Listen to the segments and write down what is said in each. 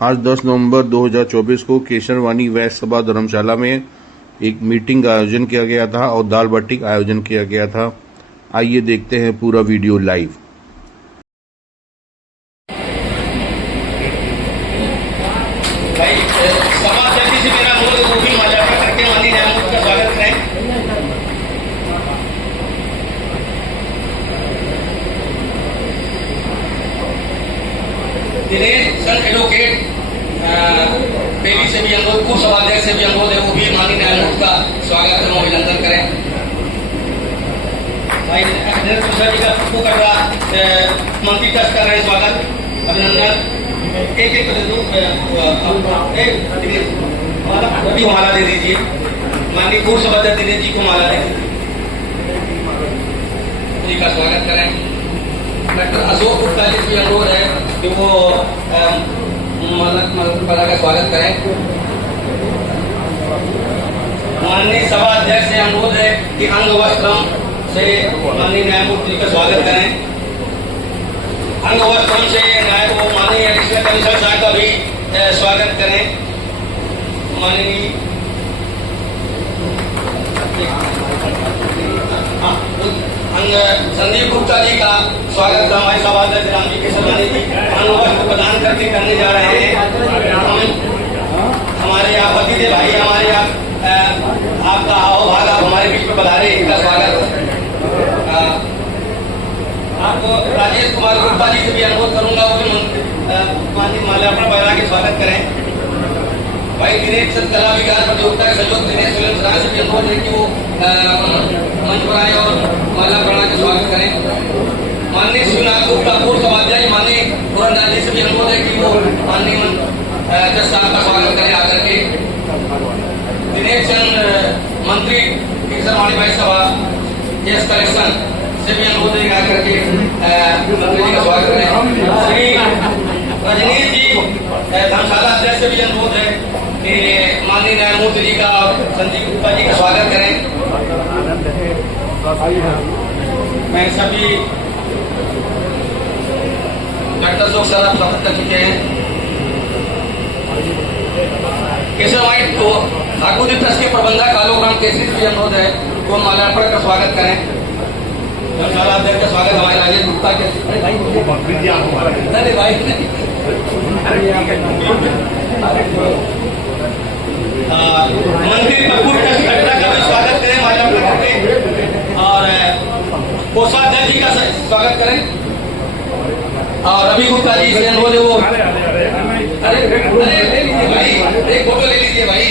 आज 10 नवंबर 2024 को केसरवानी वैश्य सभा धर्मशाला में एक मीटिंग का आयोजन किया गया था और दाल बाटी का आयोजन किया गया था। आइए देखते हैं पूरा वीडियो लाइव। दिनेश संघ एडवोकेट पेरी से भी अनुरोध, कुछ सभाध्यक्ष से भी अनुरोध है वो भी माननीय न्यायाधीश का स्वागत एवं अभिनंदन करें। भाई जी का कटरा मंत्री ट्रस्ट कर रहे हैं, स्वागत अभिनंदन। एक एक दे दो, अभी माला दे दीजिए। माननीय पूर्व सभाध्यक्ष दिनेश जी को माला दे दीजिए, का स्वागत करें। डॉक्टर अशोक गुप्ता जी की अनुरोध है कि वो माला का स्वागत करें। माननीय सभा अध्यक्ष से अनुरोध है कि अंग वस्त्रम से माननीय न्यायमूर्ति का स्वागत करें। अंग वस्त्रम से माननीय एडिशनल कमिश्नर साहब का भी स्वागत करें। माननीय संदीप गुप्ता जी का स्वागत हमारे सभाध्यक्ष राम जी केसरवानी जी अंग वस्त्र प्रदान करने जा रहे हैं। हमारे यहाँ पतिदेव भाई हमारे यहाँ आपका आओभाग आप हमारे बीच में पधारे, इनका स्वागत। आपको राजेश कुमार गुप्ता जी से भी अनुरोध करूंगा वो माननीय माल्यार्पण पहरा के स्वागत करें। भाई दिनेश चंद कला विकास प्रतियोगिता के सहयोग दिनेश सोलन से भी अनुरोध है कि वो मंच पर आए और माला प्रणाम का स्वागत करें। माननीय शिवनाथ गुप्ता पूर्व सभाध्यक्ष माननीय पुरंदास जी से भी अनुरोध है कि वो माननीय जज साहब का स्वागत करें आकर के। दिनेश चंद मंत्री केसरवानी वैश्य सभा एस कलेक्शन से भी अनुरोध है आकर के मंत्री जी का स्वागत करें। श्री रजनीश जी धर्मशाला अध्यक्ष से भी अनुरोध है कि माननीय न्यायमूर्ति जी का संदीप गुप्ता जी का स्वागत करें। मैं सभी डॉक्टर लोग सर आप स्वागत कर चुके हैं। केसरवानी को ठाकुर जी ट्रस्ट के प्रबंधक आलोक राम केसरी से भी अनुरोध है वो माल्यार्पण का स्वागत करें। धर्मशाला अध्यक्ष का स्वागत हमारे राजेश गुप्ता के मंत्री ठाकुर ट्रस्ट कटरा का भी स्वागत करें माल्यार्पण करके, और कोषाध्यक्ष जी का स्वागत करें। और रवि गुप्ता जी से अनुरोध है वो अरे ले लीजिए भाई, एक फोटो ले लीजिए भाई,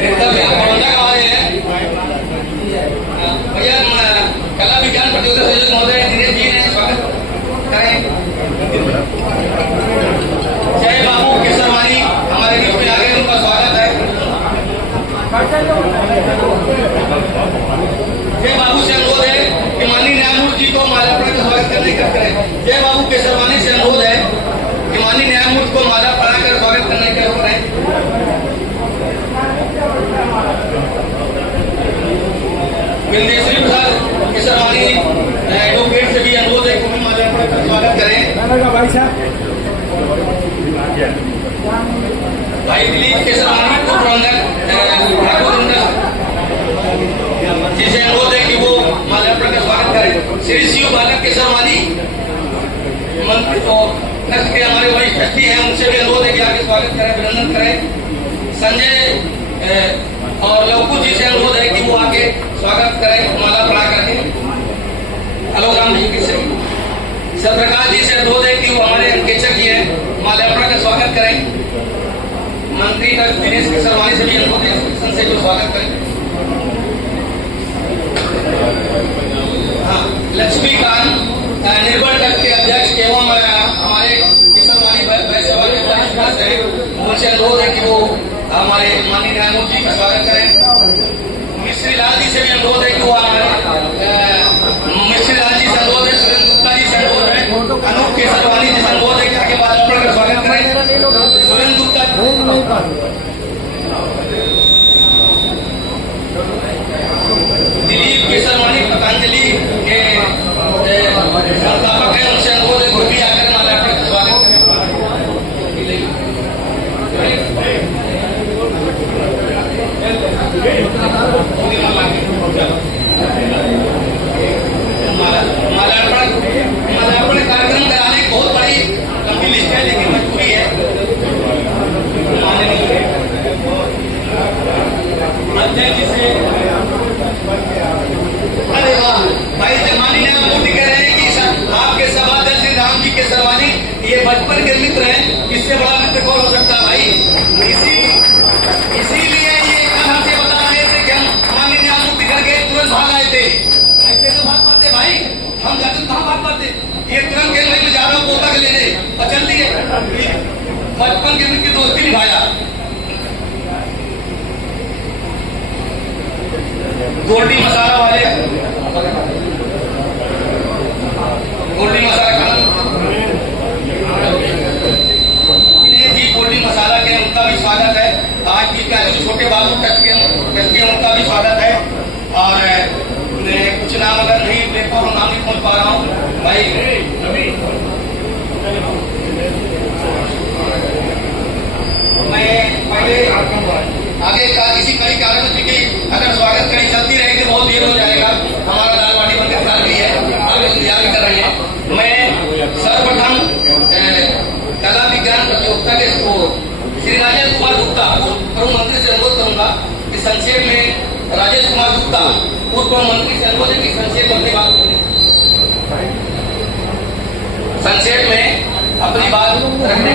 एकदम प्रबंधक आए हैं भैया। कला विज्ञान प्रतियोगिता संयोजक महोदय दिनेश जी ने स्वागत करें। जय बाबू केसरवानी हमारे बीच में आ गए, उनका स्वागत है। जय बाबू से अनुरोध है कि माननीय न्यायमूर्ति जी को माल्यार्पण का स्वागत करने का करें। जय बाबू केसरवानी से अनुरोध है कि माननीय न्यायमूर्ति को माला पढ़ाकर स्वागत करने के लिए करें। बिंदेश्वरी प्रसाद केसरवानी एडवोकेट से भी अनुरोध है कि माल्यार्पण का स्वागत करें। भाई दिलीप केसरवानी को प्रबंधक जिसे अनुरोध है कि वो माल्यार्पण का स्वागत करें। श्री शिव बालक केसरवानी मंत्री और ट्रस्ट के हमारे वरिष्ठ ट्रस्टी हैं, उनसे भी अनुरोध है कि आगे स्वागत करें, अभिनंदन करें। संजय और लवकुश जी से अनुरोध है कि वो आके स्वागत करें माला पढ़ा करके। आलोक राम जी के सत्यप्रकाश जी से अनुरोध है कि वो हमारे अंकेक्षक जी हैं, माल्यार्पण का स्वागत करें। मंत्री दिनेश केसरवानी से भी अनुरोध है से जो स्वागत करें। हाँ, लक्ष्मीकांत निर्भर ट्रस्ट के अध्यक्ष एवं हमारे केसरवानी वैश्य सभा के वरिष्ठ सदस्य हैं, उनसे अनुरोध है कि वो हमारे माननीय न्यायमूर्ति जी का स्वागत करें। मिश्री लाल जी से भी अनुरोध है कि वो मिश्री लाल जी से अनुरोध है, सुरेंद्र गुप्ता जी से अनुरोध है, अनूप केसरवानी जी से अनुरोध है कि आगे माल्यार्पण का स्वागत करें। सुरेंद्र गुप्ता दिलीप केसरवानी पतंजलि के संस्थापक है, उनसे अनुरोध है कि भी आकर माल्यार्पण का स्वागत करें। माल्यार्पण कार्यक्रम कराने की बहुत बड़ी लंबी लिस्ट है, लेकिन मजबूरी है। अध्यक्ष जी से अरे वाह भाई, जमानी ने आप कह रहे हैं कि आपके सभाध्यक्ष श्री राम जी के सरवानी ये बचपन के मित्र हैं, इससे बड़ा मित्र कौन हो सकता है भाई। इसीलिए ये कल हमसे बता रहे थे कि हम माननीय न्यायमूर्ति करके तुरंत भाग आए थे। ऐसे तो भाग पाते भाई, हम जाते कहाँ भाग पाते। ये तुरंत खेल में जा रहा हूँ पोता के लेने और चल दिए। बचपन के मित्र की दोस्ती निभाया। गोल्डी मसाला वाले, गोल्डी मसाला खाना जी, गोल्डी मसाला के उनका भी स्वागत है। आज की छोटे बाबू ट्रस्ट के उनका भी स्वागत है। और कुछ नाम अगर नहीं ले पाऊँ, नाम नहीं पहुंच पा रहा हूँ भाई। मैं पहले आगे का किसी कड़ी कार्यक्रम की अगर स्वागत कड़ी चलती रहेगी तो बहुत देर हो जाएगा। हमारा दाल बाटी बनकर तैयार भी है, आगे इंतजार भी कर रहे हैं। मैं सर्वप्रथम कला विज्ञान प्रतियोगिता के श्री राजेश कुमार गुप्ता पूर्व मंत्री से अनुरोध करूंगा कि संक्षेप में राजेश कुमार गुप्ता पूर्व मंत्री से अनुरोध है कि संक्षेप में अपनी बात रखें। संक्षेप में अपनी बात रखने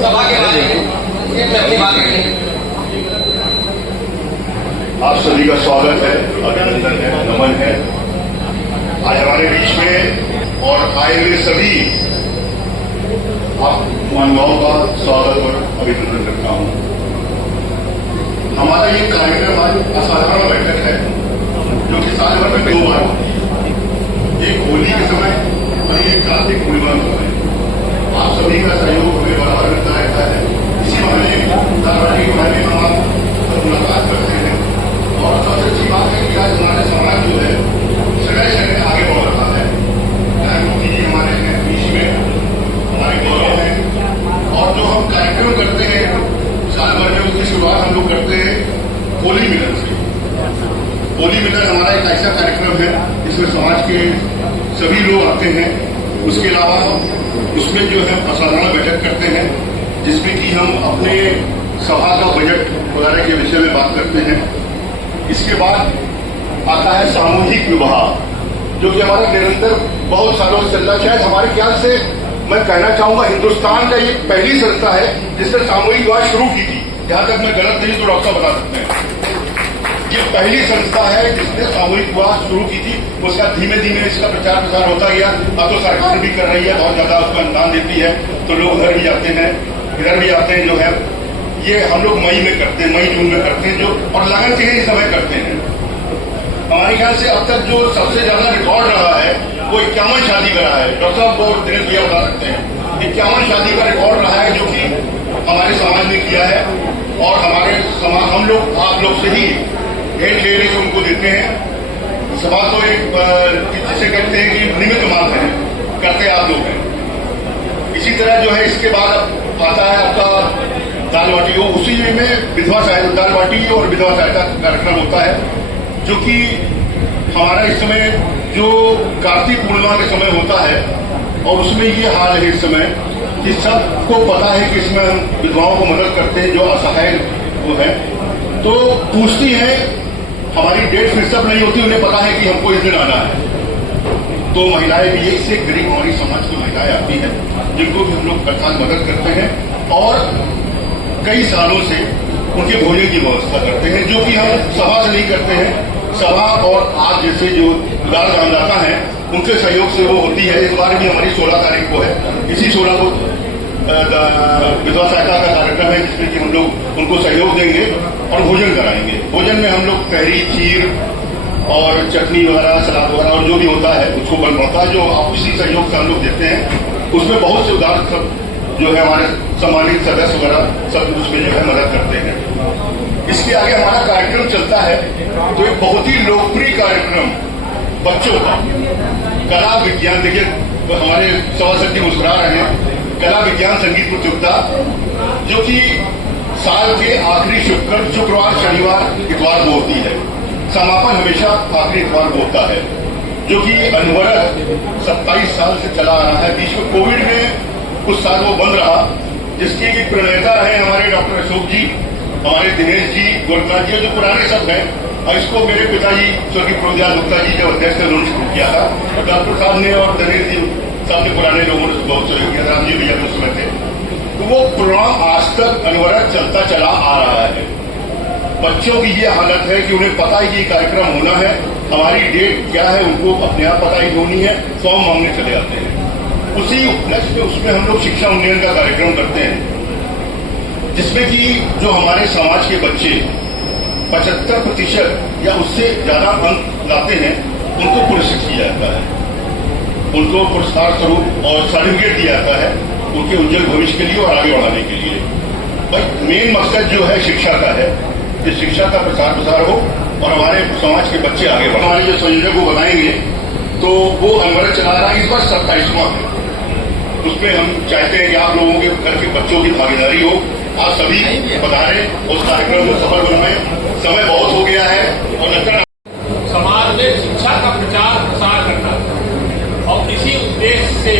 सभा के बारे में अपनी बात रखें। आप सभी का स्वागत है, अभिनंदन है, नमन है। आज हमारे बीच में और आए हुए सभी आप महानुभावों का स्वागत और अभिनंदन करता हूं। हमारा ये कार्यक्रम आज असाधारण बैठक है, जो कि साल भर में 2 बार होती है। एक होली के समय और एक कार्तिक पूर्णिमा के समय। आप सभी का सहयोग हमें बराबर मिलता रहता है। इसी बहाने दालबाटी के बारे में हम मुलाकात करते हैं। और सबसे अच्छी बात है कि आज हमारे समाज जो है समय समय आगे बढ़ रहा है। न्यायमूर्ति जी हमारे हैं बीच में, हमारे गौरव है। और जो हम कार्यक्रम करते हैं साल भर में, उसकी शुरुआत हम लोग करते हैं होली मिलन से। होली मिलन हमारा एक ऐसा कार्यक्रम है जिसमें समाज के सभी लोग आते हैं। उसके अलावा उसमें जो है असाधारण बैठक करते हैं, जिसमें कि हम अपने सभा का बजट वगैरह के विषय में बात करते हैं। इसके बाद आता है सामूहिक विवाह, जो कि हमारा निरंतर बहुत सालों से चल रहा है। शायद हमारे ख्याल से मैं कहना चाहूंगा हिंदुस्तान का ये पहली संस्था है जिसने सामूहिक विवाह शुरू की थी। जहां तक मैं गलत नहीं तो डॉक्टर साहब बता सकते हैं। ये पहली संस्था है जिसने सामूहिक विवाह शुरू की थी। उसका धीमे धीमे इसका प्रचार प्रसार होता गया। अब तो सरकार भी कर रही है, बहुत ज्यादा उसको अनुदान देती है, तो लोग उधर भी जाते हैं, इधर भी आते हैं। जो है ये हम लोग मई में करते हैं, मई जून में करते हैं जो, और लगन से इस समय करते हैं। हमारे ख्याल से अब तक जो सबसे ज्यादा रिकॉर्ड रहा है वो 51 शादी का रहा है। डॉक्टर साहब वो दिनेश भैया बता सकते हैं। 51 शादी का रिकॉर्ड रहा है, जो कि हमारे समाज ने किया है। और हमारे समाज हम लोग आप लोग से ही भेंट लेने से उनको देते हैं। सभा तो एक जिसे कहते हैं कि निमित्त मात्र है, करते आप लोग हैं। इसी तरह जो है इसके बाद आता है आपका दाल बाटी। उसी में विधवा सहायता, दाल बाटी और विधवा सहायता कार्यक्रम होता है, जो कि हमारा इस समय जो कार्तिक पूर्णिमा के समय होता है। और उसमें ये हाल है इस समय कि सबको पता है कि इसमें हम विधवाओं को मदद करते हैं जो असहाय वो है। तो पूछती है, हमारी डेट फिक्स अप नहीं होती, उन्हें पता है कि हमको इस दिन आना है। तो महिलाएं भी एक से गरीब हमारी समाज की महिलाएं आती हैं, जिनको भी हम लोग हर साल मदद करते हैं। और कई सालों से उनके भोजन की व्यवस्था करते हैं, जो कि हम सभा से नहीं करते हैं। सभा और आप जैसे जो उदार दानदाता हैं उनके सहयोग से वो होती है। इस बार भी हमारी 16 तारीख को है। इसी 16 को विधवा सहायता का कार्यक्रम है, जिसमें कि हम लोग उनको सहयोग देंगे और भोजन कराएंगे। भोजन में हम लोग तहरी, खीर और चटनी वगैरह, सलाद वगैरह और जो भी होता है उसको बनवाता है, जो आपसी सहयोग से हम लोग देते हैं। उसमें बहुत से उदार सब जो है हमारे सम्मानित सदस्य वगैरह सब उसमें जो है मदद करते हैं। इसके आगे हमारा कार्यक्रम चलता है, तो एक बहुत ही लोकप्रिय कार्यक्रम बच्चों का कला विज्ञान। देखिए तो हमारे सभासद जी मुस्कुरा रहे हैं। कला विज्ञान संगीत प्रतियोगिता जो कि साल के आखिरी शुक्रवार, शनिवार, इतवार को होती है। समापन हमेशा आखिरी इतवार को होता है, जो कि अनवरत 27 साल से चला आ रहा है। बीच में कोविड में कुछ साल वो बंद रहा, जिसके एक प्रणेता रहे हमारे डॉक्टर अशोक जी, हमारे दिनेश जी, गोरखनाथ जी, जो पुराने सब हैं। और इसको मेरे पिताजी स्वर्गीय प्रभुदयाल गुप्ता जी जब अध्यक्ष थे उन्होंने शुरू किया था, और डॉक्टर साहब ने और दिनेश जी साहब ने पुराने लोगों ने बहुत सहयोग किया था। राम जी भैया उस समय थे। तो वो प्रोग्राम आज तक अनवरत चलता चला आ रहा है। बच्चों की ये हालत है कि उन्हें पता है कि ये कार्यक्रम होना है, हमारी डेट क्या है उनको अपने आप पता ही होनी है, फॉर्म मांगने चले जाते हैं। उसी उपलक्ष्य में उसमें हम लोग शिक्षा उन्नयन का कार्यक्रम करते हैं, जिसमें कि जो हमारे समाज के बच्चे 75% या उससे ज्यादा अंक लाते हैं उनको पुरस्कृत किया जाता है, उनको पुरस्कार स्वरूप और सर्टिफिकेट दिया जाता है उनके उज्जवल भविष्य के लिए और आगे बढ़ाने के लिए। भाई मेन मकसद जो है शिक्षा का है कि शिक्षा का प्रचार प्रसार हो और हमारे समाज के बच्चे आगे बढ़े। हमारे जो संयोजक को बताएंगे तो वो अनवरत चला रहा है, इस बार 27वां है। उसमें हम चाहते हैं कि आप लोगों के घर के बच्चों की भागीदारी हो, आप सभी पधारें, उस कार्यक्रम को सफल बनाएं। समय बहुत हो गया है और लगता समाज में शिक्षा का प्रचार प्रसार करना और इसी उद्देश्य से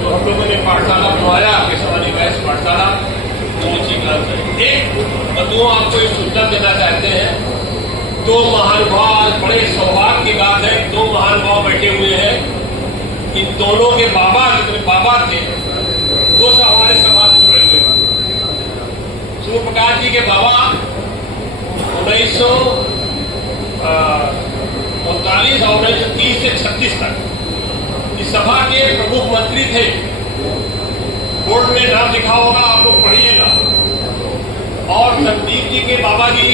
जो हम लोगों ने पाठशाला बनवाया, केशवानी वैश्य पाठशाला, दो चीज एक बंधुओं आपको एक सूचना देना चाहते हैं। दो महानुभाव, बड़े सौभाग्य की बात है, दो महानुभाव बैठे हुए हैं। इन दोनों के बाबा जितने बाबा थे वो सब हमारे समाज में जुड़े हुए हैं। सूर्य प्रकाश जी के बाबा 1939 और 1930 से 36 तक इस सभा के प्रमुख मंत्री थे। बोर्ड में नाम लिखा होगा, आप लोग पढ़िएगा। और संदीप जी के बाबा जी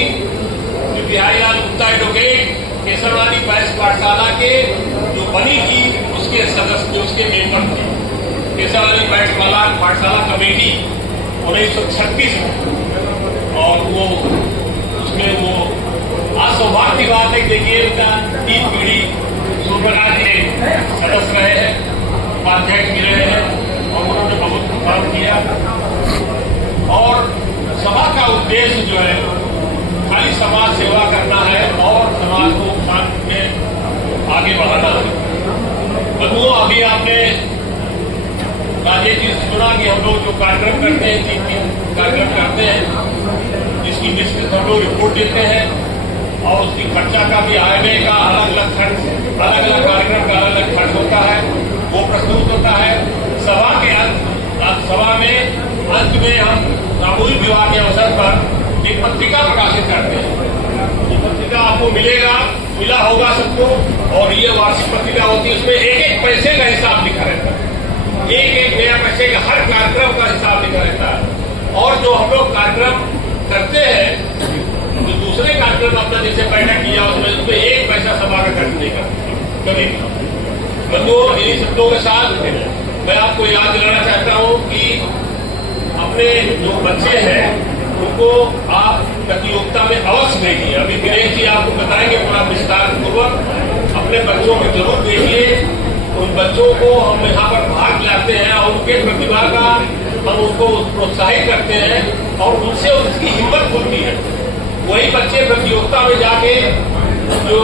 जो बिहारी लाल गुप्ता एडवोकेट, केसरवानी वैश्य पाठशाला के जो बनी थी उसके सदस्य, उसके मेंबर थे। केसरवानी वैश्य पाठशाला कमेटी 1936 और वो उसमें वो आज सौभाग्य की बात है। देखिए उनका 3 पीढ़ी सूर्यप्रकाश जी सदस्य रहे हैं, उपाध्यक्ष भी रहे हैं और उन्होंने बहुत काम किया। और सभा का उद्देश्य जो है खाली समाज सेवा करना है और समाज को उत्थान में आगे बढ़ाना है। बंधुओं, अभी आपने राजेश जी सुना कि हम लोग जो कार्यक्रम करते हैं, 3 कार्यक्रम करते हैं, जिसकी विस्तृत हम लोग रिपोर्ट देते हैं और उसकी खर्चा का भी आने का अलग अलग खर्च, अलग अलग कार्यक्रम का अलग अलग खर्च होता है, वो प्रस्तुत होता है। सभा के सभा में अंत में हम सामूहिक विवाह के अवसर पर एक पत्रिका प्रकाशित करते हैं। ये पत्रिका आपको मिला होगा सबको, और ये वार्षिक पत्रिका होती है। उसमें एक एक पैसे का हिसाब लिखा रहता है, एक एक नया पैसे का, हर कार्यक्रम का हिसाब लिखा रहता है। और जो हम लोग कार्यक्रम करते हैं, जो दूसरे कार्यक्रम अपना जैसे बैठक किया उसमें 1 पैसा सभा का खर्च नहीं करते कभी। बंधुओं, इन्हीं शब्दों के साथ मैं आपको याद दिलाना चाहता हूं कि अपने जो बच्चे हैं उनको आप प्रतियोगिता में अवश्य भेजिए। अभी दिनेश जी आपको बताएंगे पूरा विस्तार पूर्वक। अपने बच्चों को जरूर भेजिए। उन बच्चों को हम यहाँ पर भाग लाते हैं और उनके प्रतिभा का हम उनको प्रोत्साहित करते हैं और उनसे उसकी हिम्मत खुलती है। वही बच्चे प्रतियोगिता में जाके जो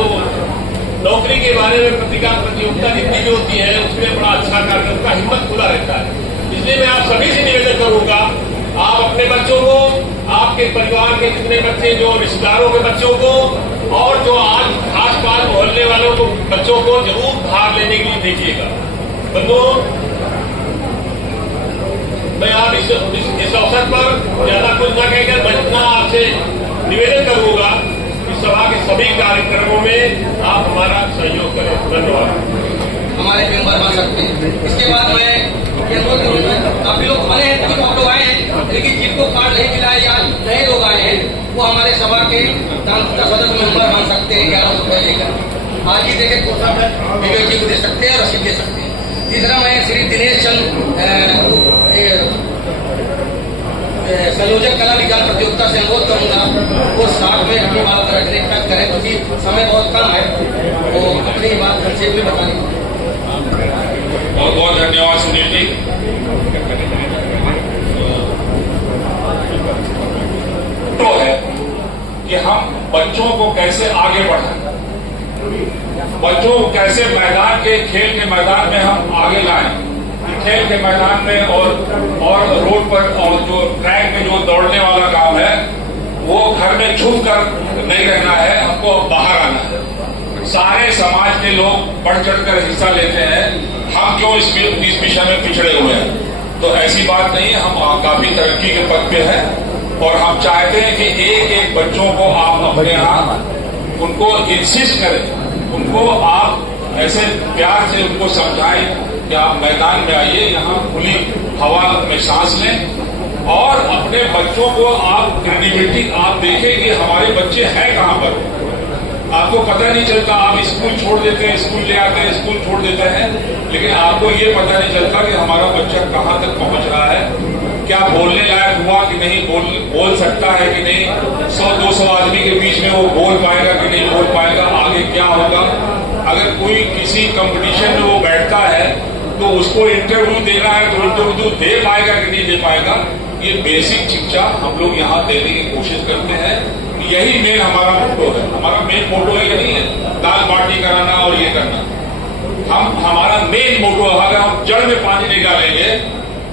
नौकरी के बारे में पत्रिका प्रतियोगिता जितनी जो होती है उसमें बड़ा अच्छा कार्यक्रम का हिम्मत खुला रहता है। इसलिए मैं आप सभी से निवेदन करूंगा, आप अपने बच्चों को, आपके परिवार के जितने बच्चे, जो रिश्तेदारों के बच्चों को और जो आज आसपास मोहल्ले वालों को बच्चों को जरूर भाग लेने के लिए भेजिएगा। बंधुओं, मैं आप इस अवसर पर ज्यादा कुछ न कहकर मैं इतना आपसे निवेदन करूंगा कि सभा के सभी कार्यक्रमों में आप हमारा सहयोग करें। धन्यवाद। हमारे मेंबर बन सकते हैं। इसके बाद मैं अनुरोध करूंगा, काफी लोग बने हैं, कुछ आप लोग आए हैं, लेकिन जिनको कार्ड नहीं मिला है या नए लोग आए हैं वो हमारे सभा के सदस्य मेंबर बन सकते हैं 1100 रुपये लेकर। आज ही देखे कुर्ता विवेक जी को दे सकते हैं और रसीद दे सकते हैं। तीसरा मैं श्री दिनेश चंद संयोजक कला विज्ञान प्रतियोगिता से अनुरोध करूंगा वो साथ में अपनी बात रखने तक करें, क्योंकि समय बहुत कम है, तो अपनी बात संक्षेप में बताएं। बहुत बहुत धन्यवाद सुनील जी। कि हम बच्चों को कैसे आगे बढ़ाएं, बच्चों को कैसे मैदान के खेल के मैदान में हम आगे लाएं। खेल के मैदान में और रोड पर और जो ट्रैक में जो दौड़ने वाला काम है वो घर में छुप कर नहीं रहना है, हमको बाहर आना है। सारे समाज के लोग बढ़ चढ़ कर हिस्सा लेते हैं, हम क्यों इस विषय में पिछड़े हुए हैं? तो ऐसी बात नहीं, हम काफी तरक्की के पथ पे हैं और हम चाहते हैं कि एक एक बच्चों को आप अपने यहाँ उनको इंसिस्ट करें, उनको आप ऐसे प्यार से उनको समझाएं कि आप मैदान में आइए, यहाँ खुली हवा में सांस लें और अपने बच्चों को आप क्रेडिबिलिटी आप देखें कि हमारे बच्चे हैं कहाँ पर। आपको पता नहीं चलता, आप स्कूल छोड़ देते हैं, स्कूल ले आते हैं, स्कूल छोड़ देते हैं, लेकिन आपको ये पता नहीं चलता कि हमारा बच्चा कहाँ तक पहुंच रहा है, क्या बोलने लायक हुआ कि नहीं, बोल सकता है कि नहीं, 100-200 आदमी के बीच में वो बोल पाएगा कि नहीं बोल पाएगा, आगे क्या होगा। अगर कोई किसी कंपटीशन में वो बैठता है तो उसको इंटरव्यू देना है तो इंटरव्यू दे पाएगा कि नहीं दे पाएगा। ये बेसिक शिक्षा हम लोग यहाँ देने की कोशिश करते हैं। यही मेन हमारा मोटो है। हमारा मेन मोटो ये नहीं है दाल बाटी कराना और ये करना। हमारा मेन मोटो है, अगर हम जड़ में पानी नहीं डालेंगे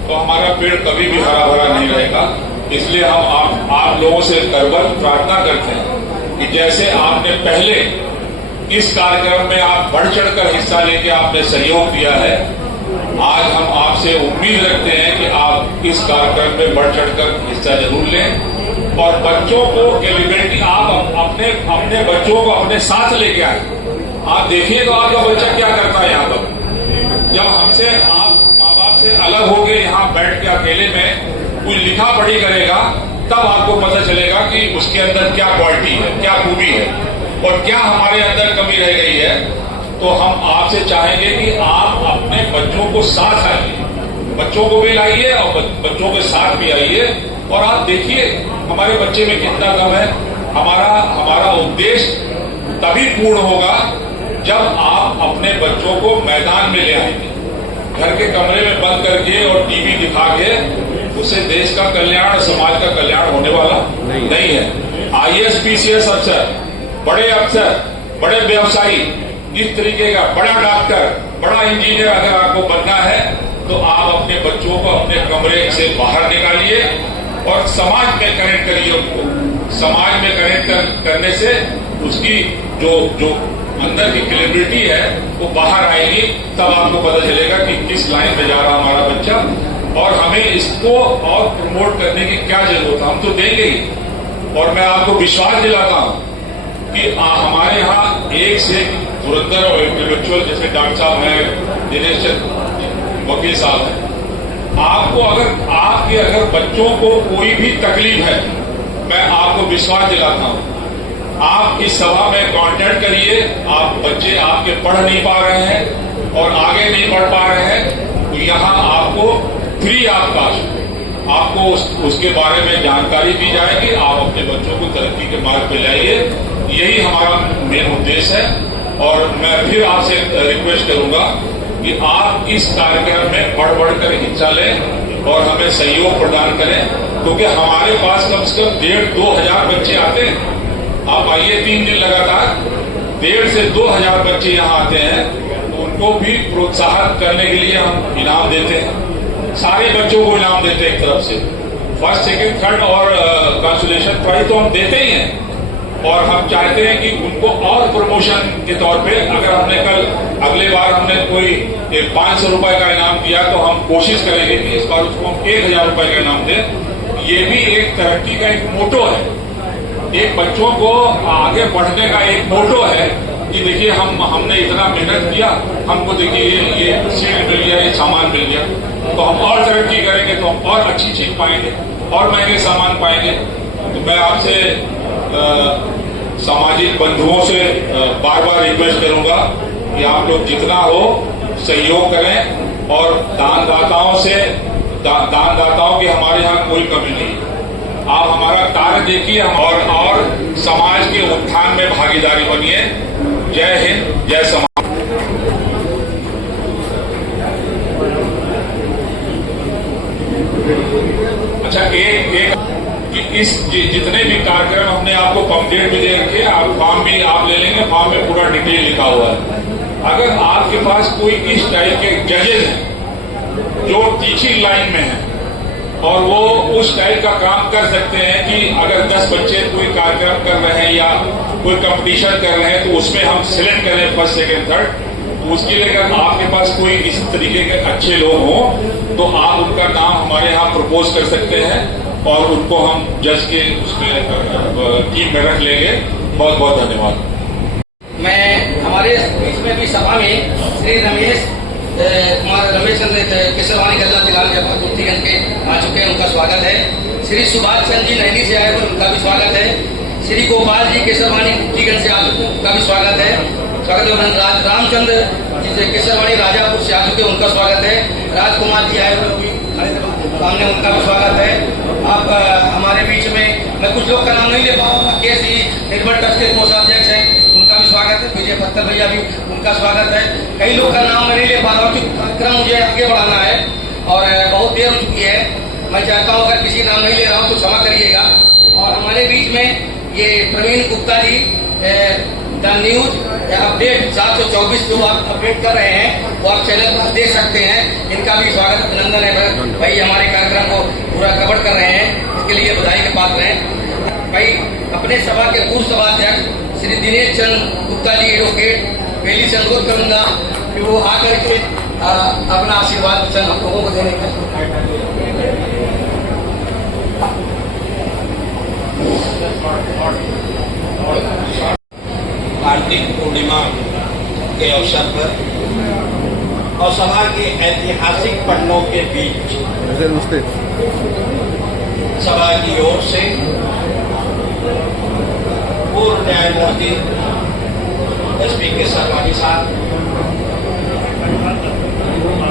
तो हमारा पेड़ कभी भी हरा भरा नहीं रहेगा। इसलिए हम आप लोगों से करबल प्रार्थना करते हैं कि जैसे आपने पहले इस कार्यक्रम में आप बढ़ चढ़कर हिस्सा लेके आपने सहयोग दिया है, आज हम आपसे उम्मीद रखते हैं कि आप इस कार्यक्रम में बढ़ चढ़कर हिस्सा जरूर लें और बच्चों को कैपेबिलिटी आप अपने बच्चों को अपने साथ लेके आए। आप देखिए तो आपका बच्चा क्या करता है यहाँ पर। जब हमसे आप माँ बाप से अलग हो गए, यहाँ बैठ के अकेले में कोई लिखा पढ़ी करेगा, तब आपको पता चलेगा कि उसके अंदर क्या क्वालिटी है, क्या खूबी है और क्या हमारे अंदर कमी रह गई है। तो हम आपसे चाहेंगे कि आप अपने बच्चों को साथ आइए, बच्चों को भी लाइए और बच्चों के साथ भी आइए और आप देखिए हमारे बच्चे में कितना दम है। हमारा उद्देश्य तभी पूर्ण होगा जब आप अपने बच्चों को मैदान में ले आएंगे। घर के कमरे में बंद करके और टीवी दिखा के उससे देश का कल्याण, समाज का कल्याण होने वाला नहीं है। IAS PCS अफसर, बड़े अफसर, बड़े व्यवसायी, इस तरीके का बड़ा डॉक्टर, बड़ा इंजीनियर अगर आपको बनना है तो आप अपने बच्चों को अपने कमरे से बाहर निकालिए और समाज में कनेक्ट करिए उनको। समाज में कनेक्ट करने से उसकी जो अंदर की क्रेडिबिलिटी है वो बाहर आएगी। तब आपको पता चलेगा कि किस लाइन में जा रहा हमारा बच्चा और हमें इसको और प्रमोट करने की क्या जरूरत है। हम तो देंगे ही और मैं आपको विश्वास दिलाता हूं कि हमारे यहाँ एक से धुरंधर और इंटेलेक्चुअल जैसे डॉक्टर साहब हैं, दिनेश वकील साहब हैं। आपको अगर बच्चों को कोई भी तकलीफ है, मैं आपको विश्वास दिलाता हूं, आप इस सभा में कांटेक्ट करिए। आप बच्चे आपके पढ़ नहीं पा रहे हैं और आगे नहीं बढ़ पा रहे हैं, तो यहाँ आपको फ्री ऑफ कॉस्ट आपको उसके बारे में जानकारी दी जाएगी। आप अपने बच्चों को तरक्की के मार्ग पे लाइए, यही हमारा मेन उद्देश्य है। और मैं फिर आपसे रिक्वेस्ट करूंगा कि आप इस कार्यक्रम में बढ़ कर हिस्सा लें और हमें सहयोग प्रदान करें, क्योंकि हमारे पास कम से कम 1,500-2 हजार बच्चे आते हैं। आप आइए 3 दिन लगातार, 1,500 से 2,000 बच्चे यहाँ आते हैं, तो उनको भी प्रोत्साहित करने के लिए हम इनाम देते हैं। सारे बच्चों को इनाम देते हैं एक तरफ से, फर्स्ट, सेकंड, थर्ड और कंसोलेशन प्राइज तो हम देते ही हैं। और हम चाहते हैं कि उनको और प्रमोशन के तौर पे, अगर हमने अगले बार हमने कोई 500 रुपए का इनाम दिया तो हम कोशिश करेंगे कि इस बार उसको हम 1,000 रुपए का इनाम दें। ये भी एक तरक्की का एक मोटो है, एक बच्चों को आगे बढ़ने का एक मोटो है कि देखिए हमने इतना मेहनत किया, हमको देखिए ये सीट मिल गया, ये सामान मिल गया, तो हम और तरक्की करेंगे तो हम और अच्छी चीज पाएंगे और महंगे सामान पाएंगे। तो मैं आपसे सामाजिक बंधुओं से बार बार रिक्वेस्ट करूंगा कि आप लोग जितना हो सहयोग करें और दानदाताओं की हमारे यहाँ कोई कमी नहीं है। आप हमारा कार्य देखिए और समाज के उत्थान में भागीदारी बनिए। जय हिंद, जय समाज। अच्छा, एक जितने भी कार्यक्रम हमने आपको पम्पलेट भी दे रखे, आप फॉर्म भी आप ले लेंगे, फॉर्म में पूरा डिटेल लिखा हुआ है। अगर आपके पास कोई इस टाइप के जजेस हैं जो टीचिंग लाइन में हैं और वो उस टाइप का काम कर सकते हैं कि अगर 10 बच्चे कोई कार्यक्रम कर रहे हैं या कोई कंपटीशन कर रहे हैं तो उसमें हम सिलेक्ट करें फर्स्ट सेकेंड थर्ड, तो उसके लिए अगर आपके पास कोई इस तरीके के अच्छे लोग हों तो आप उनका नाम हमारे यहाँ प्रपोज कर सकते हैं और उनको हम जज के उसमें टीम में रख लेंगे। बहुत बहुत धन्यवाद। मैं हमारे बीच में भी सभा में श्री रमेश चंद्र केसरवानी गल्ला तिलाल गुप्तीगंज के आ चुके हैं, उनका स्वागत है। श्री सुभाष चंद्र जी नैनी से आए हुए, उनका भी स्वागत है। श्री गोपाल जी केसरवानी गुप्तीगंज से आ चुके, उनका भी स्वागत है। स्वागत है। रामचंद्र जी केसरवानी राजापुर से आ चुके, उनका स्वागत है। राजकुमार जी आए हुए सामने, उनका भी स्वागत है। आप हमारे बीच में, मैं कुछ लोग का नाम नहीं ले पाऊंगा, केसी निर्मल ट्रस्ट के कोषाध्यक्ष हैं, उनका भी स्वागत है। विजय पत्थर भैया भी, उनका स्वागत है। कई लोग का नाम मैं नहीं ले पा रहा हूँ क्योंकि कार्यक्रम मुझे आगे बढ़ाना है और बहुत देर हो चुकी है। मैं चाहता हूँ अगर किसी नाम नहीं ले रहा हूँ तो क्षमा करिएगा। और हमारे बीच में ये Praveen Gupta ji the news update 724 जो आप अपडेट कर रहे हैं वो आप चैनल पर देख सकते हैं, इनका भी स्वागत अभिनंदन है। भाई हमारे कार्यक्रम को पूरा कवर कर रहे हैं, इसके लिए बधाई के पात्र हैं। भाई अपने सभा के पूर्व सभाध्यक्ष श्री दिनेश चंद गुप्ता जी एडवोकेट, पहली से अनुरोध करूंगा कि वो आकर के अपना आशीर्वाद वचन हम लोगों को देने का। कार्तिक पूर्णिमा के अवसर पर और सभा के ऐतिहासिक पन्नों के बीच सभा की ओर से पूर्व न्यायमूर्ति एसपी केसरवानी साहब,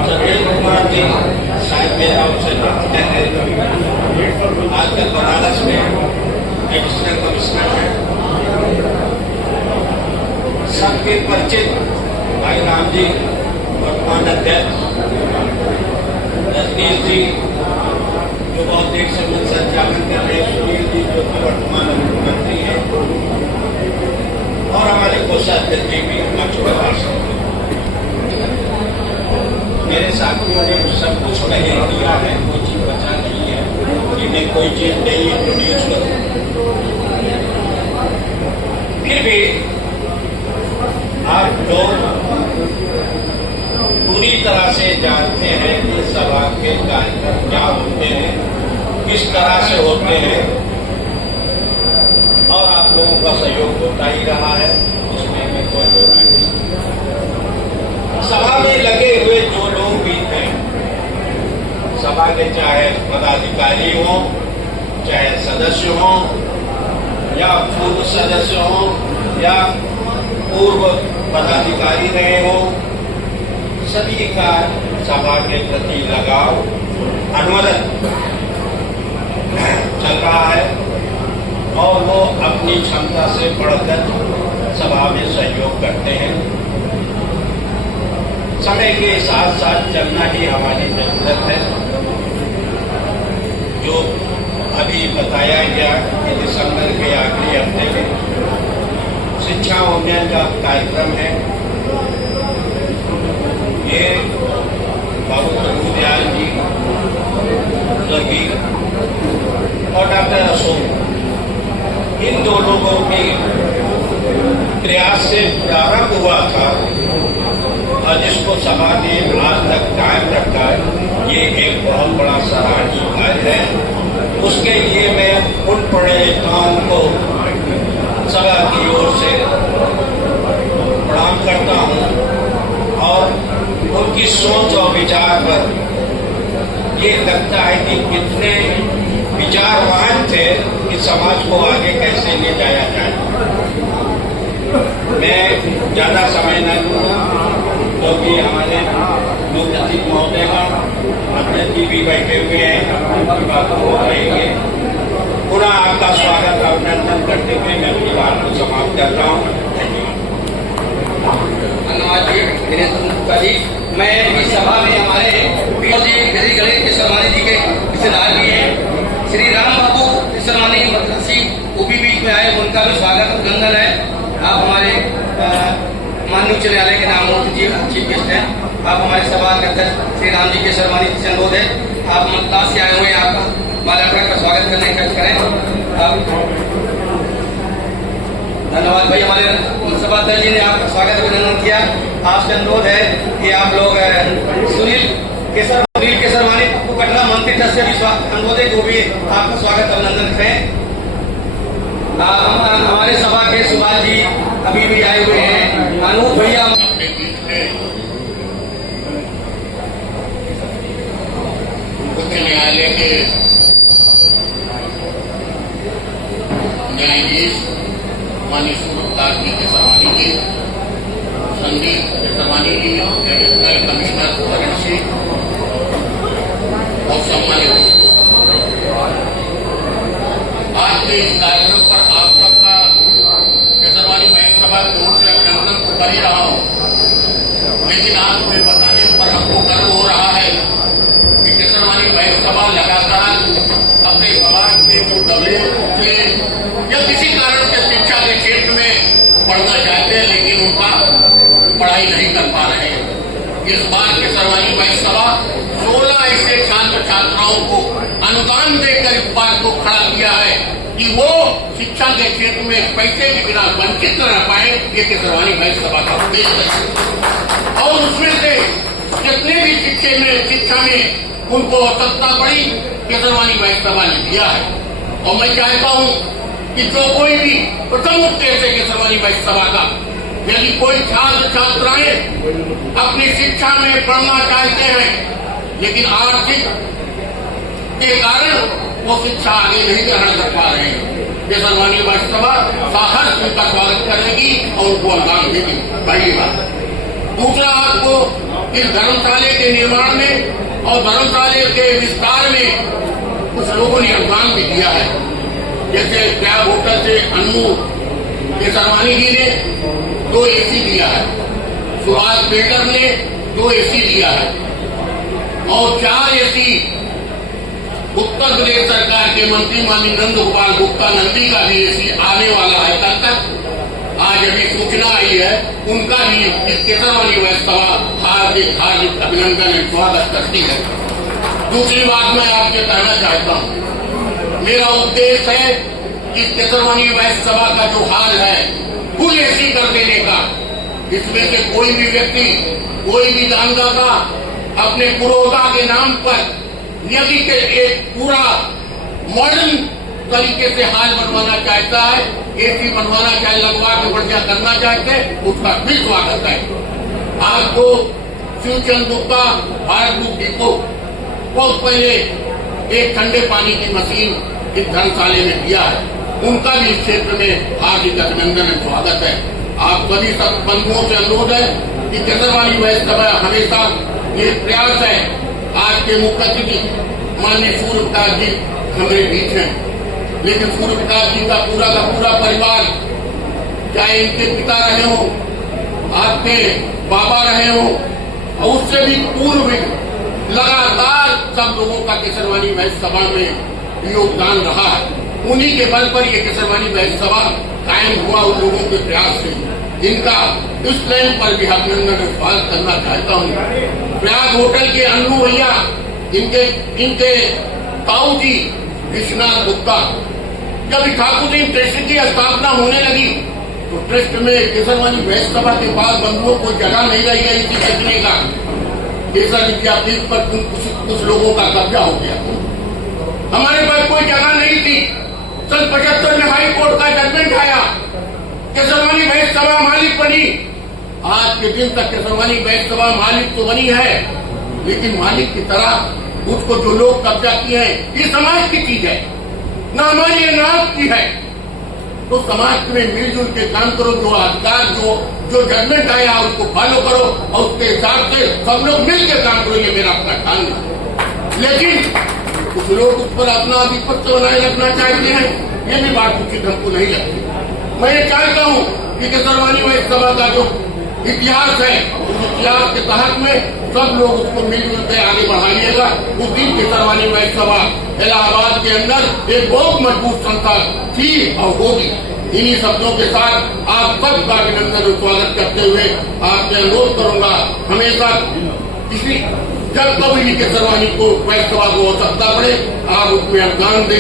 सत्येंद्र कुमार जी साहब मेरा उनसे आजकल बनारस में एडिशनल कमिश्नर हैं, सबके परिचित भाई राम जी वर्तमान अध्यक्ष, रजनीश जी जो बहुत देर से संचालन कर रहे हैं, सुनील जी जो कि वर्तमान मुख्यमंत्री हैं, और हमारे कोषाध्यक्ष जी भी मेरे साथियों ने सब कुछ पहले किया है, कोई चीज बचा नहीं है, जिन्हें कोई चीज नहीं इंट्रोड्यूस करूं। फिर भी आप लोग पूरी तरह से जानते हैं कि सभा के कार्यक्रम क्या होते हैं, किस तरह से होते हैं, और आप लोगों का सहयोग होता ही रहा है, उसमें भी कोई दो राय नहीं। सभा में लगे हुए जो लोग भी थे, सभा के चाहे पदाधिकारी हों, चाहे सदस्य हों, या पूर्व सदस्य हों, या पूर्व पदाधिकारी रहे हों, सभी का सभा के प्रति लगाव अनुमोदन चल रहा है और वो अपनी क्षमता से बढ़कर सभा में सहयोग करते हैं। समय के साथ साथ चलना ही हमारी जरूरत है। जो अभी बताया गया कि दिसंबर के आखिरी हफ्ते में शिक्षा उन्नयन का कार्यक्रम है, ये बाबू दयाल जी लगी और डॉक्टर अशोक, इन दो लोगों के प्रयास से प्रारंभ हुआ था और जिसको सभा ने आज तक कायम रखा है, ये एक बहुत बड़ा सराहनीय कार्य है। उसके लिए मैं उन पढ़े लिखाओं को सभा की ओर से प्रणाम करता हूँ और उनकी सोच और विचार पर ये लगता है कि कितने विचारवान थे कि समाज को आगे कैसे ले जाया जाए। मैं ज्यादा समय न लूंगा क्योंकि हमारे मुख्य सचिव महोदय अध्यक्ष जी भी बैठे हुए हैं, उनकी बातों को करेंगे। पुनः आपका स्वागत अभिनंदन करते हुए मैं अपनी बात को समाप्त करता हूँ। धन्यवाद जी। मैं इस सभा में हमारे श्री गणेश केसरवानी जी के रिश्तेदार भी हैं, श्री राम बाबू केसरवानी मदरसी वो भी बीच में आए, उनका भी स्वागत अभिनंदन है। आप हमारे माननीय उच्च न्यायालय के नामों चीफ गेस्ट हैं। आप हमारे सभा के अध्यक्ष श्री राम जी केसरवानी से अनुरोध है, आप मद्रास से आए हुए हैं, आपका माल्यार्पण का स्वागत करने का करें। आप धन्यवाद भाई, हमारे सभा अध्यक्ष जी ने आपका स्वागत अभिनंदन किया। आपसे अनुरोध है कि आप लोग सुनील केसरवानी को कटरा मंत्री ट्रस्ट से भी अनुरोध है, वो भी आपका स्वागत अभिनंदन करें। हमारे सभा के सुभाष जी अभी भी आए हुए हैं। अनूप भैया अपने बीच में उच्च न्यायालय के न्यायाधीश माननीय सूरजकांत जी केसरवानी जी, संदीप केसरवानी जी, एडिशनल कमिश्नर फॉरेंसिक और सम्मानित आज के इस कार्यक्रम पर आप सबका केसरवानी महंत सभा की ओर से अभिनंदन तो कर ही रहा हूं, लेकिन आज मुझे बताने पर हमको गर्व हो रहा है कि केसरवानी महंत सभा लगातार अपने समाज के जो दबे उठे या किसी कारण से शिक्षा के क्षेत्र में पढ़ना चाहते हैं लेकिन उनका पढ़ाई नहीं कर पा रहे हैं। इस बार केसरवानी महंत सभा 16 ऐसे छात्र छात्राओं को अनुदान देकर इस बात को खड़ा किया है कि वो शिक्षा के क्षेत्र में पैसे के बिना वंचित न रह पाए। ये केसरवानी महंत सभा का उद्देश्य है और उसमें से जितने भी शिक्षा में उनको आवश्यकता पड़ी केसरवानी महंत सभा ने दिया है। और मैं चाहता हूं कि जो कोई भी प्रथम उद्देश्य केसरवानी महंत सभा का, यदि कोई छात्र छात्राएं अपनी शिक्षा में पढ़ना चाहते हैं लेकिन आर्थिक के कारण वो शिक्षा आगे नहीं ग्रहण कर पा रहे हैं, केसरवानी महंत सभा साहस उनका स्वागत करेगी और उनको अनुदान देगी। पहली बात। दूसरा, आपको इस धर्मशाला के निर्माण में और धर्मशाला के विस्तार में कुछ लोगों ने अनुदान भी दिया है। जैसे प्रयाग होटल से अनु केसरवानी जी ने 2 AC दिया है, सुभाष बिल्डर ने 2 AC दिया है और 4 AC उत्तर प्रदेश सरकार के मंत्री माननीय नंद गोपाल गुप्ता नंदी का भी AC आने वाला है। कल तक आज अभी सूचना आई है, उनका भी इस केसरवानी महंत सभा हार्दिक हार्दिक अभिनंदन एवं स्वागत करती है। दूसरी बात मैं आपसे कहना चाहता हूं, मेरा उद्देश्य है कि केसरवानी महंत सभा का जो हाल है फुल AC कर देने का। इसमें से कोई भी व्यक्ति, कोई भी दानदाता अपने पुरोधा के नाम पर यदि के एक पूरा मॉडर्न तरीके से हाल बनवाना चाहता है, AC बनवाना चाहे, लगवा के बढ़िया करना चाहते हैं, उसका भी स्वागत है। आपको शिवचंद गुप्ता भारत बुक डिपो बहुत पहले एक ठंडे पानी की मशीन इस धर्मशाला में दिया है, उनका भी इस क्षेत्र में हार्दिक अभिनंदन और स्वागत है। आप सभी सब बंधुओं से अनुरोध है कि केसरवानी महंत सभा हमेशा ये प्रयास है। आज के मुख्य अतिथि माननीय सूर्य प्रकाश जी हमारे बीच हैं, लेकिन सूर्य प्रकाश जी का पूरा परिवार, चाहे इनके पिता रहे हो, आपके बाबा रहे हो और उससे भी पूर्व लगातार सब लोगों का केसरवानी महंत सभा में योगदान रहा है। उन्हीं के बल पर ये केसरवानी महंत सभा कायम हुआ, उन लोगों के प्रयास से। इनका इस टाइम पर भी अभिनंदन और स्वागत करना चाहता हूँ। प्रयाग होटल के अन्नू भैया, इनके ताऊ जी विश्वनाथ गुप्ता, जब ठाकुर जी ट्रस्ट की स्थापना होने लगी तो ट्रस्ट में केसरवानी महंत सभा के पास बंधुओं को जगह नहीं रह गई थी बैठने का। केसर विद्यापीठ पर कुछ लोगों का कब्जा हो गया, हमारे पास कोई जगह नहीं थी। सन 75 में हाई कोर्ट का जजमेंट आया, केसरवानी महंत सभा मालिक बनी। आज के दिन तक केसरवानी महंत सभा मालिक तो बनी है, लेकिन मालिक की तरह उसको जो लोग कब्जा किए हैं, ये समाज की चीज है, न हमारी नाम की है। तो समाज में मिलजुल के काम करो, जो अधिकार जो जजमेंट आया उसको फॉलो करो और उसके हिसाब से सब लोग मिलकर काम करो, ये मेरा अपना ठान है। लेकिन कुछ लोग उस पर अपना आधिपत्य बनाए रखना चाहते हैं, ये भी बात उचित हमको नहीं लगती। मैं ये चाहता हूँ कि केसरवानी महंत सभा का जो इतिहास है, उस इतिहास के तहत में सब लोग उसको मिलजुल के आगे बढ़ाइएगा। उस दिन केसरवानी वैश्य सभा इलाहाबाद के अंदर एक बहुत मजबूत संस्था थी और होगी। इन्हीं शब्दों के साथ आप सबका अभिनंदन और स्वागत करते हुए आपसे अनुरोध करूंगा, हमेशा किसी जब कभी केसरवानी को वैश्य सभा को आवश्यकता पड़े आप उसमें दान दे।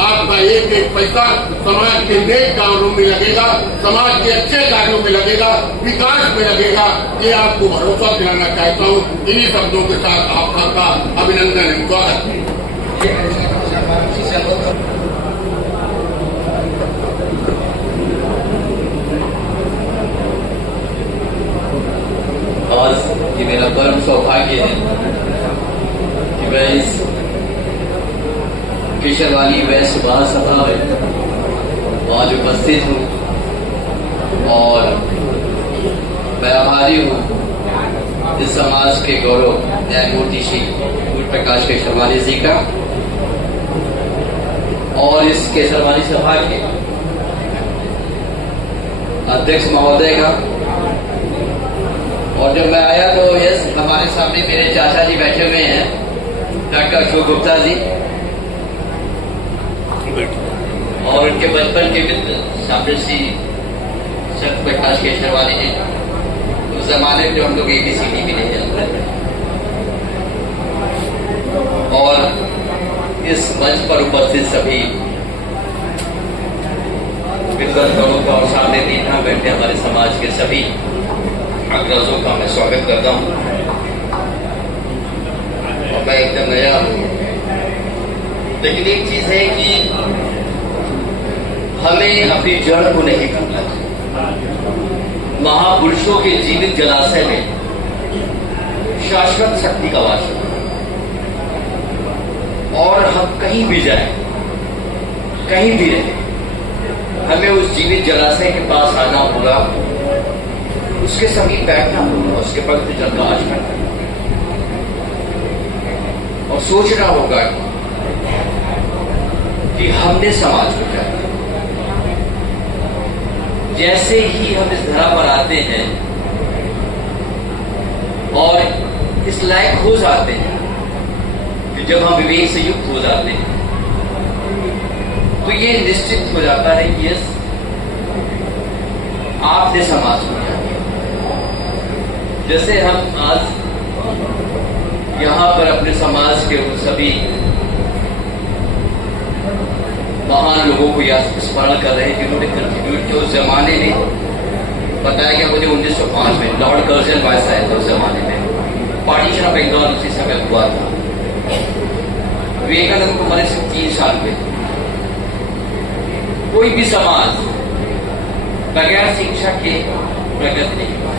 आपका एक एक पैसा समाज के नेक कार्यों में लगेगा, समाज के अच्छे कार्यों में लगेगा, विकास में लगेगा। ये आपको भरोसा दिलाना चाहता हूँ। इन्हीं शब्दों के साथ आप सबका अभिनंदन और स्वागत है। आज ये मेरा परम सौभाग्य है कि मैं इस केसरवानी वैश्य महासभा में आज उपस्थित हूँ और मैं आभारी हूँ इस समाज के गौरव न्यायमूर्ति श्री सूर्य प्रकाश केसरवानी जी का और इस केसरवानी सभा के अध्यक्ष महोदय का। और जब मैं आया तो यस हमारे सामने मेरे चाचा जी बैठे हुए हैं, डॉक्टर अशोक गुप्ता जी, और उनके बचपन के मित्र सामृषि सूर्य प्रकाश केसरवानी जी। उस जमाने में जो हम लोग ABCD भी नहीं जानते थे, और इस मंच पर उपस्थित सभी विद्वानों का और सामने देखना बैठे हमारे समाज के सभी अग्रजों का मैं स्वागत करता हूँ। और मैं एकदम नया हूँ, लेकिन एक चीज है कि हमें अपनी जड़ को नहीं भूलना चाहिए। महापुरुषों के जीवित जलाशय में शाश्वत शक्ति का वास है, और हम कहीं भी जाएं, कहीं भी रहें, हमें उस जीवित जलाशय के पास आना होगा, उसके समीप बैठना होगा, उसके पवित्र जल का आचमन करना और सोचना होगा कि हमने समाज को क्या किया। जैसे ही हम इस धरा पर आते हैं और इस लायक हो जाते हैं कि जब हम विवेक से युक्त हो जाते हैं तो ये निश्चित हो जाता है कि यस आपने समाज को क्या किया। जैसे हम आज यहाँ पर अपने समाज के उन सभी महान लोगों को याद स्मरण कर रहे हैं जिन्होंने कंट्रीब्यूट किया। उस जमाने में बताया गया मुझे 1905 में लॉर्ड कर्जन वाइस आए थे। उस जमाने में पार्टीशन ऑफ बंगाल उसी समय हुआ था। विवेकानंद को मरे सिर्फ 3 साल में। कोई भी समाज बगैर शिक्षा के प्रगति नहीं पाए।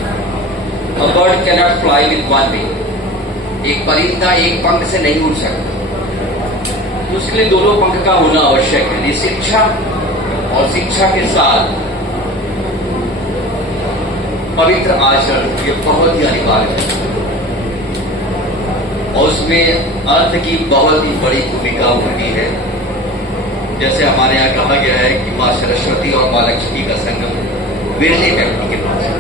A bird cannot fly with one wing. एक परिंदा एक पंख से नहीं उड़ सकता, तो उसके लिए दोनों पंख का होना आवश्यक है। ये शिक्षा और शिक्षा के साथ पवित्र आचरण ये बहुत ही अनिवार्य है, और उसमें अर्थ की बहुत ही बड़ी भूमिका होती है। जैसे हमारे यहाँ कहा गया है कि माँ सरस्वती और माँ लक्ष्मी का संगम विरले व्यक्ति के पास है।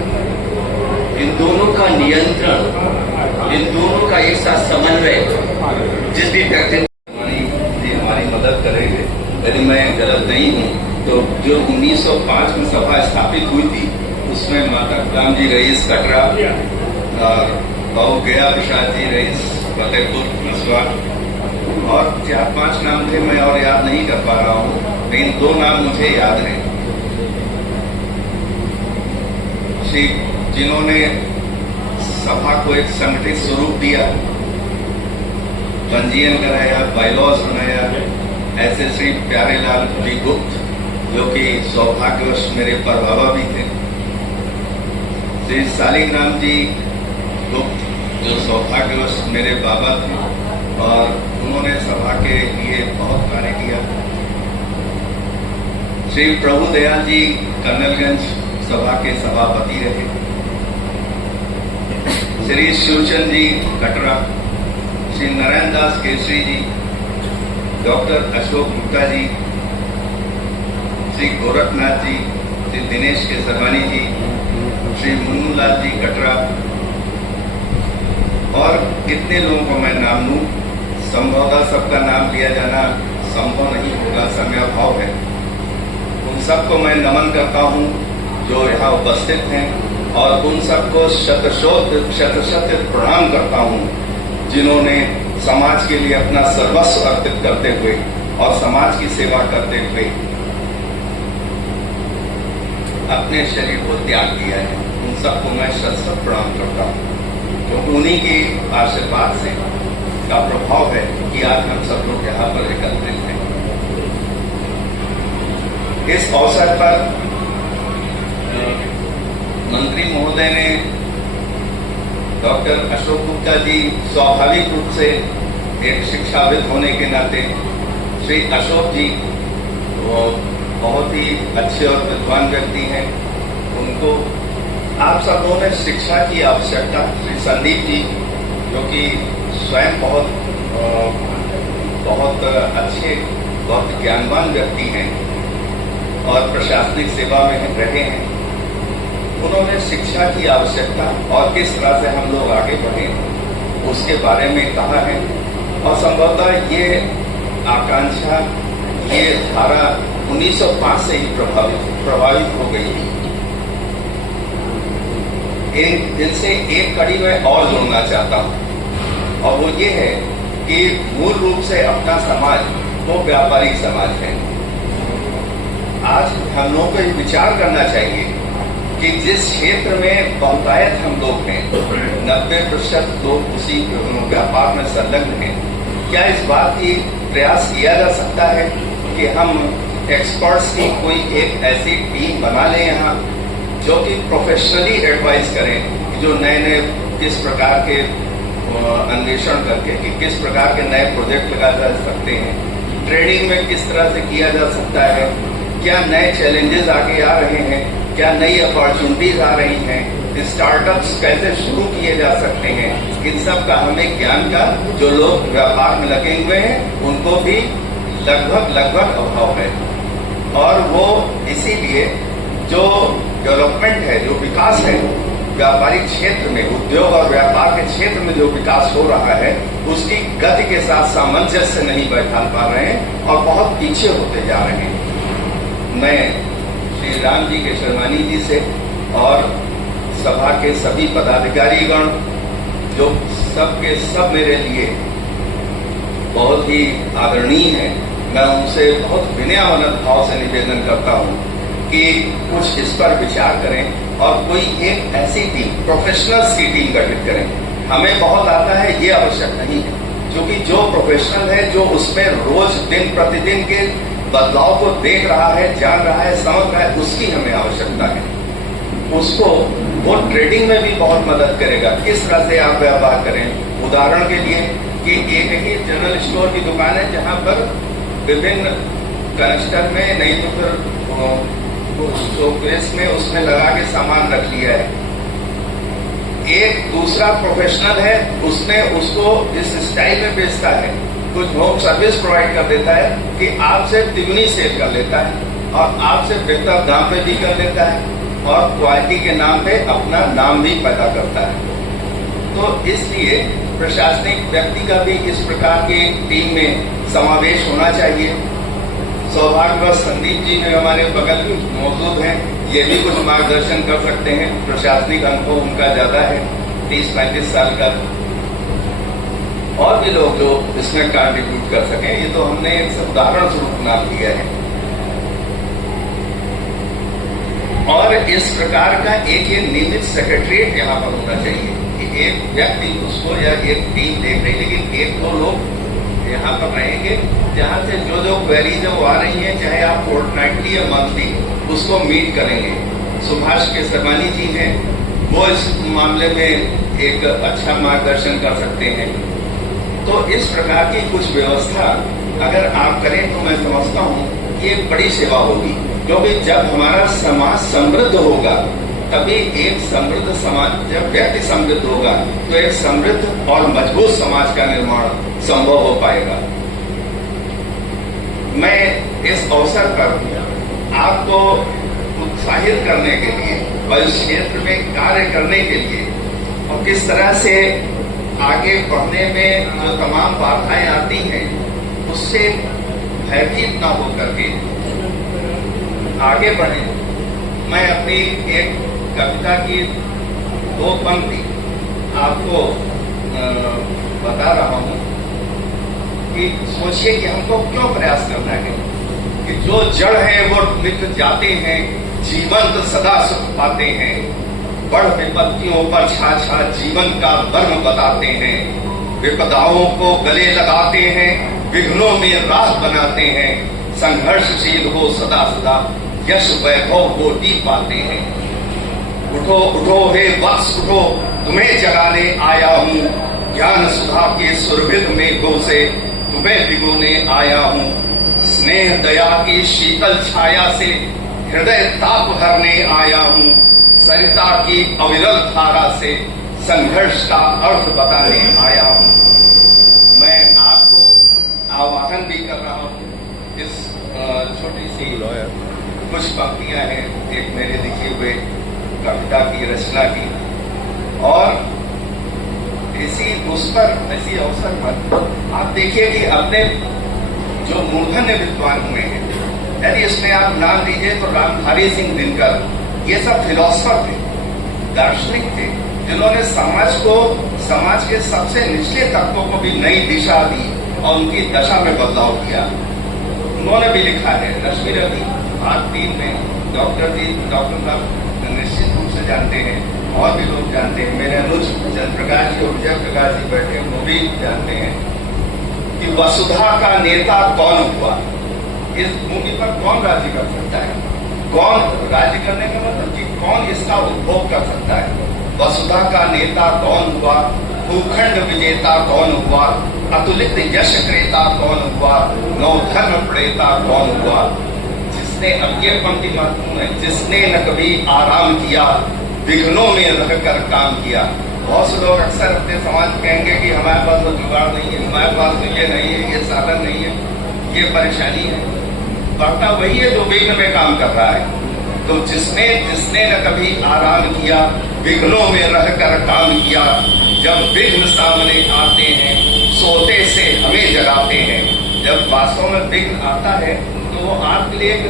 इन दोनों का नियंत्रण, इन दोनों का एक साथ समन्वय जिस भी व्यक्ति हमारी मदद करेंगे। यदि मैं गलत नहीं हूँ तो जो 1905 में सभा स्थापित हुई थी उसमें माता राम जी रईस कटरा, बहु गया प्रसाद जी रईस फतेहपुर मसवा, और 4-5 नाम थे, मैं और याद नहीं कर पा रहा हूँ, लेकिन 2 नाम मुझे याद हैं। जिन्होंने सभा को एक संगठित स्वरूप दिया, पंजीयन कराया, बाइलॉज बनाया, ऐसे श्री प्यारेलाल जी गुप्त जो कि सौभाग्यवश मेरे परबाबा भी थे, श्री शालिग्राम जी गुप्त जो सौभाग्यवश मेरे बाबा थे, और उन्होंने सभा के लिए बहुत कार्य किया। श्री प्रभु दयाल जी कर्नलगंज सभा के सभापति रहे। श्री शिवचंद जी कटरा, श्री नारायण दास केसरी जी, डॉक्टर अशोक गुप्ता जी, श्री गोरखनाथ जी, श्री दिनेश केसरवानी जी, श्री मुन्नूलाल जी कटरा और कितने लोगों को मैं नाम लूं, संभवतः सबका नाम लिया जाना संभव नहीं होगा, समय अभाव है। उन सबको मैं नमन करता हूं जो यहाँ उपस्थित हैं और उन सबको शत शत प्रणाम करता हूं जिन्होंने समाज के लिए अपना सर्वस्व अर्पित करते हुए और समाज की सेवा करते हुए अपने शरीर को त्याग दिया है। उन सबको मैं शत प्रणाम करता हूं क्योंकि उन्हीं के आशीर्वाद से का प्रभाव है कि आज हम सब लोग यहाँ पर एकत्रित हैं। इस अवसर पर मंत्री महोदय ने डॉक्टर अशोक गुप्ता जी स्वाभाविक रूप से एक शिक्षाविद होने के नाते, श्री अशोक जी वो बहुत ही अच्छे और विद्वान व्यक्ति हैं, उनको आप सबों ने शिक्षा की आवश्यकता, श्री संदीप जी जो कि स्वयं बहुत अच्छे, बहुत ज्ञानवान व्यक्ति हैं और प्रशासनिक सेवा में रहे हैं, उन्होंने शिक्षा की आवश्यकता और किस तरह से हम लोग आगे बढ़े उसके बारे में कहा है। और संभवतः ये आकांक्षा, ये धारा 1905 से ही प्रभावित हो गई थी। इनसे एक कड़ी मैं और जोड़ना चाहता हूं और वो ये है कि मूल रूप से अपना समाज वो व्यापारिक समाज है। आज हम लोगों को विचार करना चाहिए कि जिस क्षेत्र में बहुतायत हम लोग हैं, 90% लोग उसी व्यापार में संलग्न हैं, क्या इस बात की प्रयास किया जा सकता है कि हम एक्सपर्ट्स की कोई एक ऐसी टीम बना लें यहाँ जो कि प्रोफेशनली एडवाइस करें कि जो नए नए किस प्रकार के अन्वेषण करके कि किस प्रकार के नए प्रोजेक्ट लगाए जा सकते हैं, ट्रेडिंग में किस तरह से किया जा सकता है, क्या नए चैलेंजेस आगे आ रहे हैं, क्या नई अपॉर्चुनिटीज आ रही हैं, स्टार्टअप्स कैसे शुरू किए जा सकते हैं, इन सब का हमें ज्ञान का जो लोग व्यापार में लगे हुए हैं उनको भी लगभग अभाव है। और वो इसीलिए जो डेवलपमेंट है, जो विकास है व्यापारिक क्षेत्र में, उद्योग और व्यापार के क्षेत्र में जो विकास हो रहा है उसकी गति के साथ सामंजस्य नहीं बैठा पा रहे हैं और बहुत पीछे होते जा रहे हैं। मैं श्री राम जी के शर्मानी जी से और सभा के सभी पदाधिकारीगण जो सबके सब मेरे लिए बहुत ही आदरणीय हैं, मैं उनसे बहुत विनम्र भाव से निवेदन करता हूं कि कुछ इस पर विचार करें और कोई एक ऐसी टीम, प्रोफेशनल्स की टीम गठित करें। हमें बहुत आता है ये आवश्यक नहीं है, क्योंकि जो प्रोफेशनल है, जो उसमें रोज दिन प्रतिदिन के बदलाव को देख रहा है, जान रहा है, समझ रहा है, उसकी हमें आवश्यकता है। उसको वो ट्रेडिंग में भी बहुत मदद करेगा, किस तरह से आप व्यापार करें। उदाहरण के लिए कि एक ही जनरल स्टोर की दुकान है जहां पर विभिन्न कनिस्टर में, नहीं तो फिर शोकेस में उसमें लगा के सामान रख लिया है। एक दूसरा प्रोफेशनल है, उसने उसको इस स्टाइल में बेचता है, कुछ होम सर्विस प्रोवाइड कर देता है कि आपसे तिगुनी सेल कर लेता है और आपसे बेहतर दाम पे भी कर लेता है और क्वालिटी के नाम पे अपना नाम भी पैदा करता है। तो इसलिए प्रशासनिक व्यक्ति का भी इस प्रकार की टीम में समावेश होना चाहिए। सौभाग्यवश संदीप जी में हमारे बगल में मौजूद हैं, ये भी कुछ मार्गदर्शन कर सकते हैं। प्रशासनिक अनुभव उनका ज्यादा है, 30-35 साल का। और भी लोग जो इसमें कंट्रीब्यूट कर सकें, ये तो हमने एक उदाहरण स्वरूप नाम लिया है। और इस प्रकार का एक ये नियमित सेक्रेटरीट यहाँ पर होना चाहिए कि एक व्यक्ति उसको या एक टीम देख रही, लेकिन एक दो लोग यहाँ पर रहेंगे जहाँ से जो क्वेरी जो आ रही है, चाहे आप फोर्टनाइटली या मंथली, उसको मीट करेंगे। सुभाष के सरवानी जी हैं, वो इस मामले में एक अच्छा मार्गदर्शन कर सकते हैं। तो इस प्रकार की कुछ व्यवस्था अगर आप करें तो मैं समझता हूँ ये बड़ी सेवा होगी, क्योंकि जब हमारा समाज समृद्ध होगा तभी एक समृद्ध समाज, जब व्यक्ति समृद्ध होगा तो एक समृद्ध और मजबूत समाज का निर्माण संभव हो पाएगा। मैं इस अवसर पर आपको कुछ जाहिर करने के लिए और इस क्षेत्र में कार्य करने के लिए और किस तरह से आगे बढ़ने में जो तमाम बाधाएं आती हैं उससे भयभीत न होकर के आगे बढ़े। मैं अपनी एक कविता की 2 पंक्ति आपको बता रहा हूं कि सोचिए कि हमको क्यों प्रयास करना है कि जो जड़ है वो मिट जाते हैं, जीवंत सदा सुख पाते हैं, बड़ विपत्तियों पर छा जीवन का मर्म बताते हैं, विपदाओं को गले लगाते हैं, विघ्नों में राह बनाते हैं, संघर्षशील हो सदा सदा यश वैभव कोटि पाते हैं। उठो उठो हे वत्स उठो, तुम्हें जगाने आया हूँ, ज्ञान सुधा के सुरभित में गो से तुम्हें भिगोने आया हूँ। स्नेह दया की शीतल छाया से हृदय ताप हरने आया हूँ, सरिता की अविरल धारा से संघर्ष का अर्थ बताने आया हूँ। मैं आपको आह्वान भी कर रहा हूँ, इस छोटी सी कुछ पंक्तियां हैं एक मेरे लिखे हुए कविता की रचना की, और ऐसी अवसर पर आप देखिए कि अपने जो मूर्धन्य विद्वान हुए हैं, यदि इसमें आप नाम लीजिए तो रामधारी सिंह दिनकर, ये सब फिलोसफर थे, दार्शनिक थे, जिन्होंने समाज के सबसे निचले तत्वों को भी नई दिशा दी और उनकी दशा में बदलाव किया। उन्होंने भी लिखा है रश्मि रवि भाग 3 में, डॉक्टर साहब निश्चित रूप से जानते हैं और भी लोग जानते हैं, मेरे अनुज चंद्र प्रकाश जी और विजय प्रकाश जी बैठे वो भी जानते हैं कि वसुधा का नेता कौन हुआ, इस भूमि पर कौन राज्य कर सकता है, कौन राज्य करने का मतलब कि कौन इसका उपभोग कर सकता है। वसुधा का नेता कौन हुआ, भूखंड विजेता कौन हुआ, अतुलित यश क्रेता कौन हुआ, नवधर्म प्रेता कौन हुआ। जिसने, अब ये पंक्ति महत्वपूर्ण है, जिसने न कभी आराम किया, विघ्नों में रहकर काम किया। बहुत से लोग अक्सर अपने समाज कहेंगे कि हमारे पास तो जुगाड़ नहीं है, हमारे पास तो ये नहीं है, ये साधन नहीं है, ये परेशानी है। बढ़ता वही है जो विघ्न में काम कर रहा है। तो जिसने न कभी आराम किया, विघ्नों में रहकर काम किया, जब विघ्न सामने आते हैं सोते से हमें जगाते हैं। जब वास्तव में विघ्न आता है तो वो आपके लिए एक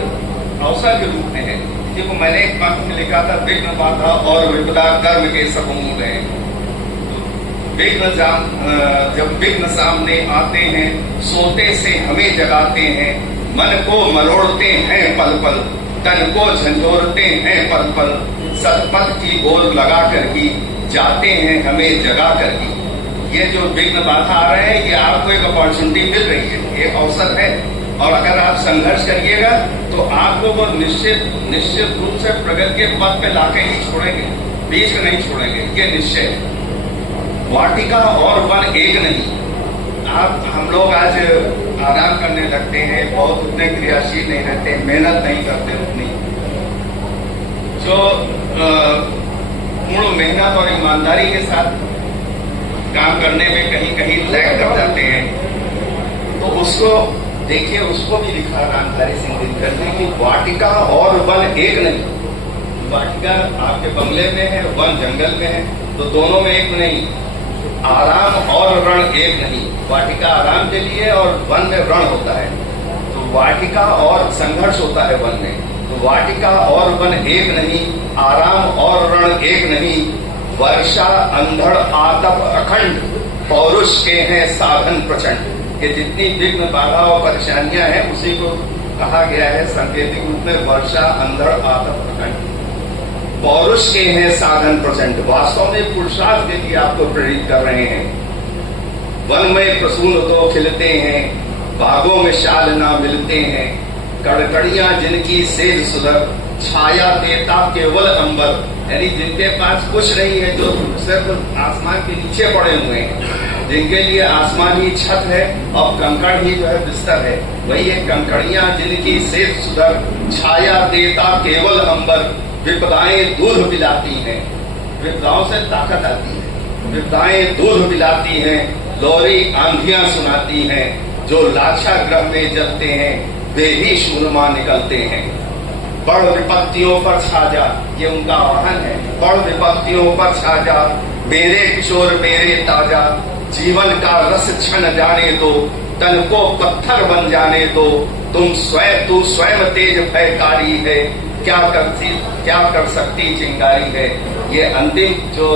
अवसर के रूप में है। देखो मैंने एक पंक्ति में लिखा था, विघ्न बाधा और विपदा कर्म के सब मूल हैं। जब विघ्न सामने आते हैं सोते से हमें जगाते हैं, मन को मरोड़ते हैं पल पल, तन को झंझोरते हैं पल पल, सतपथ की ओर लगा कर ही जाते हैं हमें जगा कर ही। ये जो विघ्न बाधा आ रहे हैं, ये आपको एक अपॉर्चुनिटी मिल रही है, एक अवसर है, और अगर आप संघर्ष करिएगा तो आपको वो निश्चित रूप से प्रगति के पथ पे लाके ही छोड़ेंगे, बीच में नहीं छोड़ेंगे, ये निश्चय। वाटिका और वन एक नहीं। हम लोग आज आराम करने लगते हैं, बहुत उतने क्रियाशील नहीं रहते, मेहनत नहीं करते उतनी। जो पूर्ण मेहनत और ईमानदारी के साथ काम करने में कहीं कहीं लैग कर जाते हैं, तो उसको देखिए, उसको भी लिखा रामधारी सिंह दिनकर ने कि वाटिका और वन एक नहीं। वाटिका आपके बंगले में है, वन जंगल में है, तो दोनों में एक नहीं। आराम और रण एक नहीं। वाटिका आराम के लिए और वन में रण होता है, तो वाटिका और संघर्ष होता है वन में। तो वाटिका और वन एक नहीं, आराम और रण एक नहीं। वर्षा अंधड़ आतप अखंड, पौरुष के हैं साधन प्रचंड। ये जितनी विघ्न बाधा और परेशानियां हैं उसी को कहा गया है सांकेतिक रूप में, वर्षा अंधड़ आतप अखंड, पौरुष के हैं साधन प्रचंड। वास्तव में पुरुषार्थ के लिए आपको प्रेरित कर रहे हैं। वन में प्रसून तो खिलते हैं, बागों में शाल ना मिलते हैं, कड़कड़ियां जिनकी सेज सुधर, छाया देता केवल अंबर। यानी जिनके पास कुछ नहीं है, जो सिर्फ आसमान के नीचे पड़े हुए हैं, जिनके लिए आसमान ही छत है और कंकड़ ही जो है बिस्तर है, वही है कंकड़ियां जिनकी सेज सुधर, छाया देता केवल अंबर। विपदाएं दूध पिलाती हैं, विपदाओं से ताकत आती है, विपदाएं दूध पिलाती हैं, लोरी आंधियां सुनाती हैं। जो लाक्षा ग्रह में जलते हैं वे ही शूरमा निकलते हैं। बड़ विपत्तियों पर छाजा, ये उनका आह्वान है। बड़ विपत्तियों पर छाजा, मेरे किशोर मेरे ताजा, जीवन का रस क्षण जाने दो, तन को पत्थर बन जाने दो, तू स्वयं तेज भयकारी है, क्या कर सकती चिंगारी है। ये अंतिम जो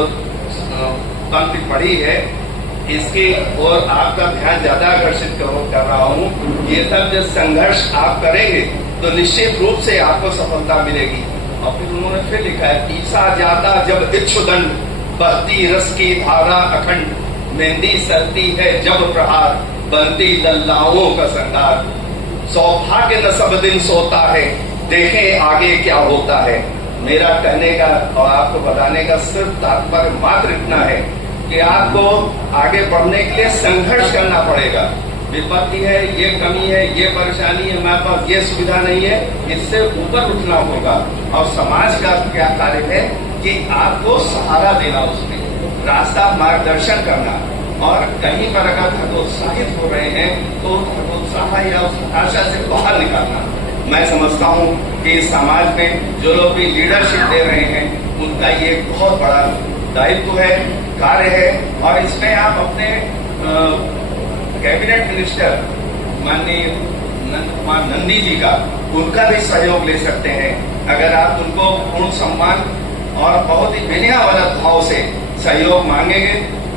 पंक्ति पढ़ी है, इसकी ओर आपका ध्यान ज्यादा आकर्षित कर रहा हूँ। ये सब जब संघर्ष आप करेंगे तो निश्चित रूप से आपको सफलता मिलेगी। और फिर उन्होंने फिर लिखा है, पीसा जाता जब इच्छुदंड, बहती रस की धारा अखंड, मेहंदी सरती है जब प्रहार, बनती लल्लाओं का संगार। सौभाग्य न सब दिन सोता है, देखें आगे क्या होता है। मेरा कहने का और आपको बताने का सिर्फ तात्पर्य मात्र इतना है कि आपको आगे बढ़ने के लिए संघर्ष करना पड़ेगा। विपत्ति है, ये कमी है, ये परेशानी है, हमारे पास ये सुविधा नहीं है, इससे ऊपर उठना होगा। और समाज का क्या कार्य है कि आपको सहारा देना, उसमें रास्ता मार्गदर्शन करना। और कहीं पर अगर हतोत्साहित हो रहे हैं तो हतोत्साह या उस आशा से बाहर निकालना। मैं समझता हूँ कि समाज में जो लोग भी लीडरशिप दे रहे हैं, उनका ये बहुत बड़ा दायित्व है, कार्य है। और इसमें आप अपने कैबिनेट मिनिस्टर माननीय नंद नंदी जी का, उनका भी सहयोग ले सकते हैं। अगर आप उनको पूर्ण सम्मान और बहुत ही विनय वाला भाव से सहयोग मांगेंगे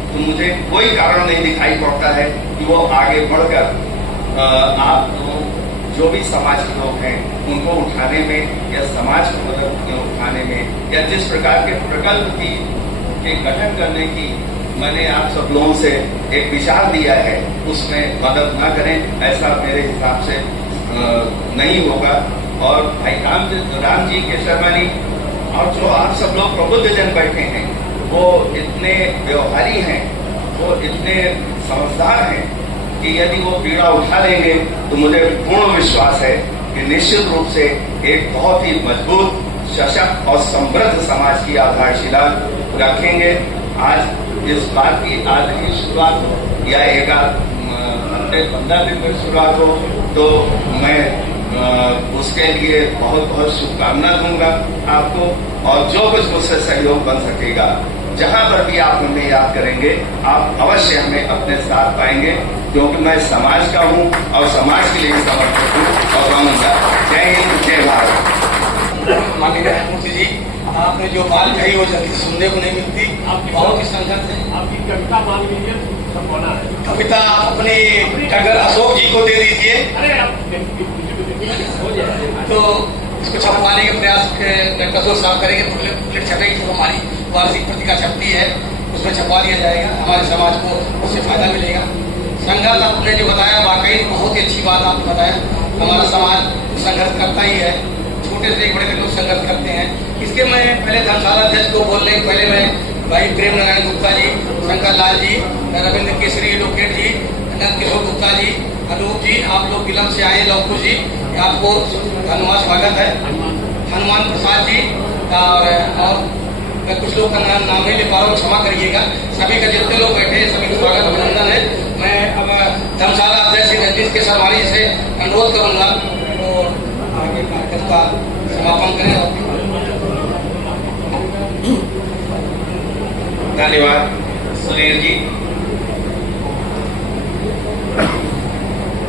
तो मुझे कोई कारण नहीं दिखाई पड़ता है कि वो आगे बढ़कर आप जो भी समाज के लोग हैं उनको उठाने में या समाज को मदद उठाने में या जिस प्रकार के प्रकल्प के गठन करने की मैंने आप सब लोगों से एक विचार दिया है, उसमें मदद न करें, ऐसा मेरे हिसाब से नहीं होगा। और भाई राम जी केशरवानी और जो आप सब लोग प्रबुद्ध जन बैठे हैं, वो इतने व्यवहारी हैं, वो इतने समझदार हैं कि यदि वो पीड़ा उठा लेंगे तो मुझे पूर्ण विश्वास है कि निश्चित रूप से एक बहुत ही मजबूत, सशक्त और समृद्ध समाज की आधारशिला रखेंगे। आज इस बात की आज की शुरुआत या एक हफ्ते 15 दिन में शुरुआत हो तो मैं उसके लिए बहुत बहुत शुभकामना दूंगा आपको। और जो कुछ मुझसे सहयोग बन सकेगा, जहां पर भी आप हमें याद करेंगे, आप अवश्य हमें अपने साथ पाएंगे, क्योंकि मैं समाज का हूं और समाज के लिए समर्पित हूं और रहूंगा। जय हिंद, जय भारत। माननीय मुख्यमंत्री जी, आपने जो बात कही वो जल्दी सुनने को नहीं मिलती, आपकी बहुत ही संघर्ष है। आपकी कविता मान लीजिए, संभावना है। कविता अपने अगर अशोक जी को दे दीजिए तो इसको छपवाने के प्रयास कसोर साफ करेंगे। बुकलेट छपेगी जो हमारी वार्षिक पत्रिका छपती है, उसमें छपवा दिया जाएगा। हमारे समाज को उससे फायदा मिलेगा। संघर्ष आपने जो बताया वाकई बहुत ही अच्छी बात आपने बताया। हमारा समाज संघर्ष करता ही है, छोटे से बड़े तक लोग संघर्ष करते हैं। इसके मैं पहले धर्मशाला अध्यक्ष को बोलने के पहले मैं भाई प्रेम नारायण गुप्ता जी, शंकर लाल जी, रविंद्र केसरी लोकेट जी, नंद किशोर गुप्ता जी, अनूप जी, आप लोग विलम्ब से आए, लवकुश जी, आपको धन्यवाद, स्वागत है। हनुमान प्रसाद जी और मैं कुछ लोग का नाम नहीं ले पा रहा हूँ, क्षमा करिएगा। सभी का जितने लोग बैठे हैं सभी का स्वागत अभिनंदन है। मैं अब धर्मशाला अध्यक्ष रंजीत केसरवानी से अनुरोध करूंगा और आगे कार्यक्रम का समापन करें। धन्यवाद सुनील जी।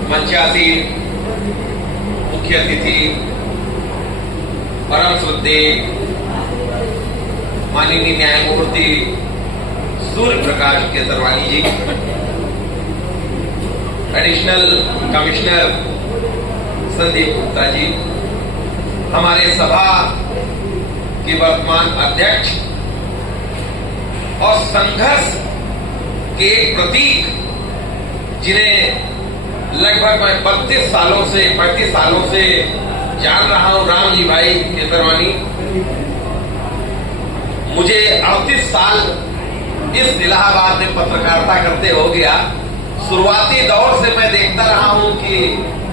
मंचासीन मुख्य अतिथि परम श्रद्धेय माननीय न्यायमूर्ति सूर्य प्रकाश केसरवानी जी, एडिशनल कमिश्नर संदीप गुप्ता जी, हमारे सभा के वर्तमान अध्यक्ष और संघर्ष के एक प्रतीक, जिन्हें लगभग मैं 35 सालों से जान रहा हूं, राम जी भाई केसरवानी। मुझे 38 साल इस इलाहाबाद में पत्रकारिता करते हो गया। शुरुआती दौर से मैं देखता रहा हूं कि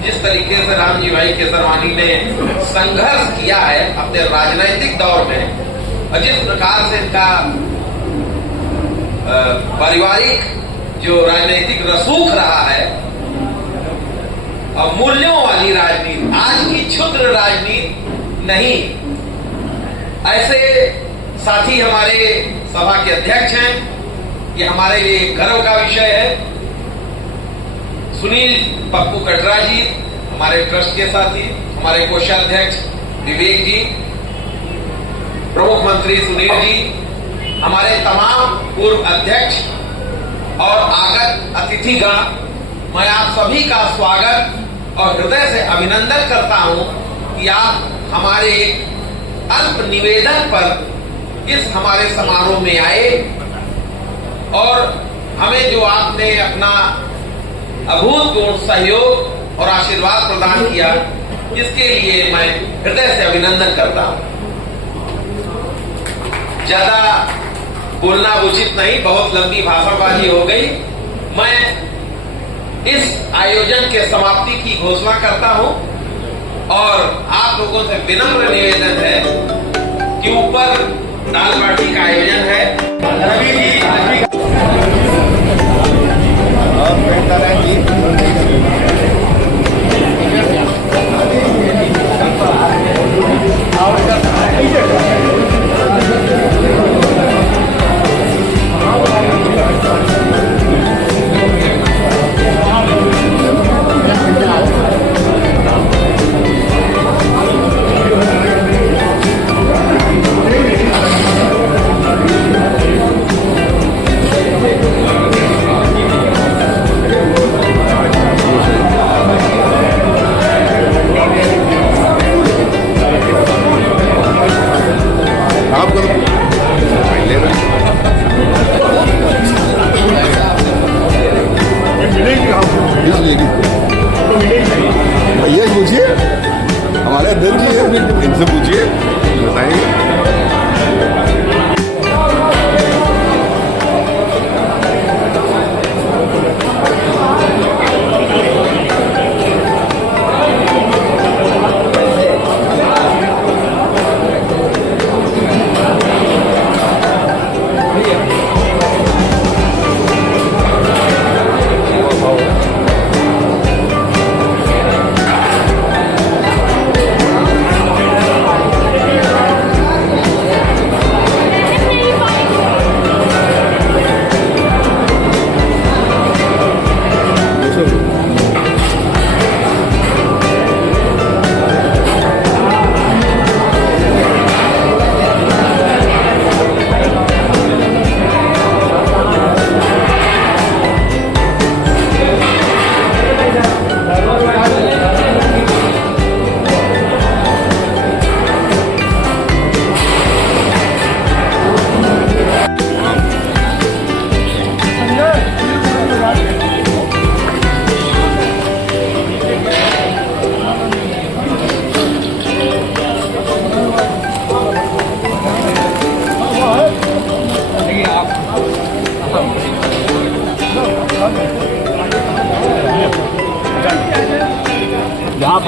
जिस तरीके से राम जी भाई केसरवानी ने संघर्ष किया है अपने राजनीतिक दौर में, और जिस प्रकार से इनका पारिवारिक जो राजनीतिक रसूख रहा है और मूल्यों वाली राजनीति, आज की क्षुद्र राजनीति नहीं। ऐसे साथी हमारे सभा के अध्यक्ष हैं, ये हमारे लिए गर्व का विषय है। सुनील पप्पू कटरा जी हमारे ट्रस्ट के साथी, हमारे कोषाध्यक्ष विवेक जी, प्रमुख मंत्री सुनील जी, हमारे तमाम पूर्व अध्यक्ष और आगत अतिथिगण, मैं आप सभी का स्वागत और हृदय से अभिनंदन करता हूं कि आप हमारे अल्प निवेदन पर इस हमारे समारोह में आए और हमें जो आपने अपना अभूतपूर्व सहयोग और आशीर्वाद प्रदान किया, इसके लिए मैं हृदय से अभिनंदन करता हूं। ज्यादा बोलना उचित नहीं, बहुत लंबी भाषणबाजी हो गई। मैं इस आयोजन के समाप्ति की घोषणा करता हूं और आप लोगों से विनम्र निवेदन है कि ऊपर दाल बाटी का आयोजन है। रवि जी भैया पूछिए, हमारे अध्यक्ष जी है, इनसे पूछिए, बताएंगे। यहाँ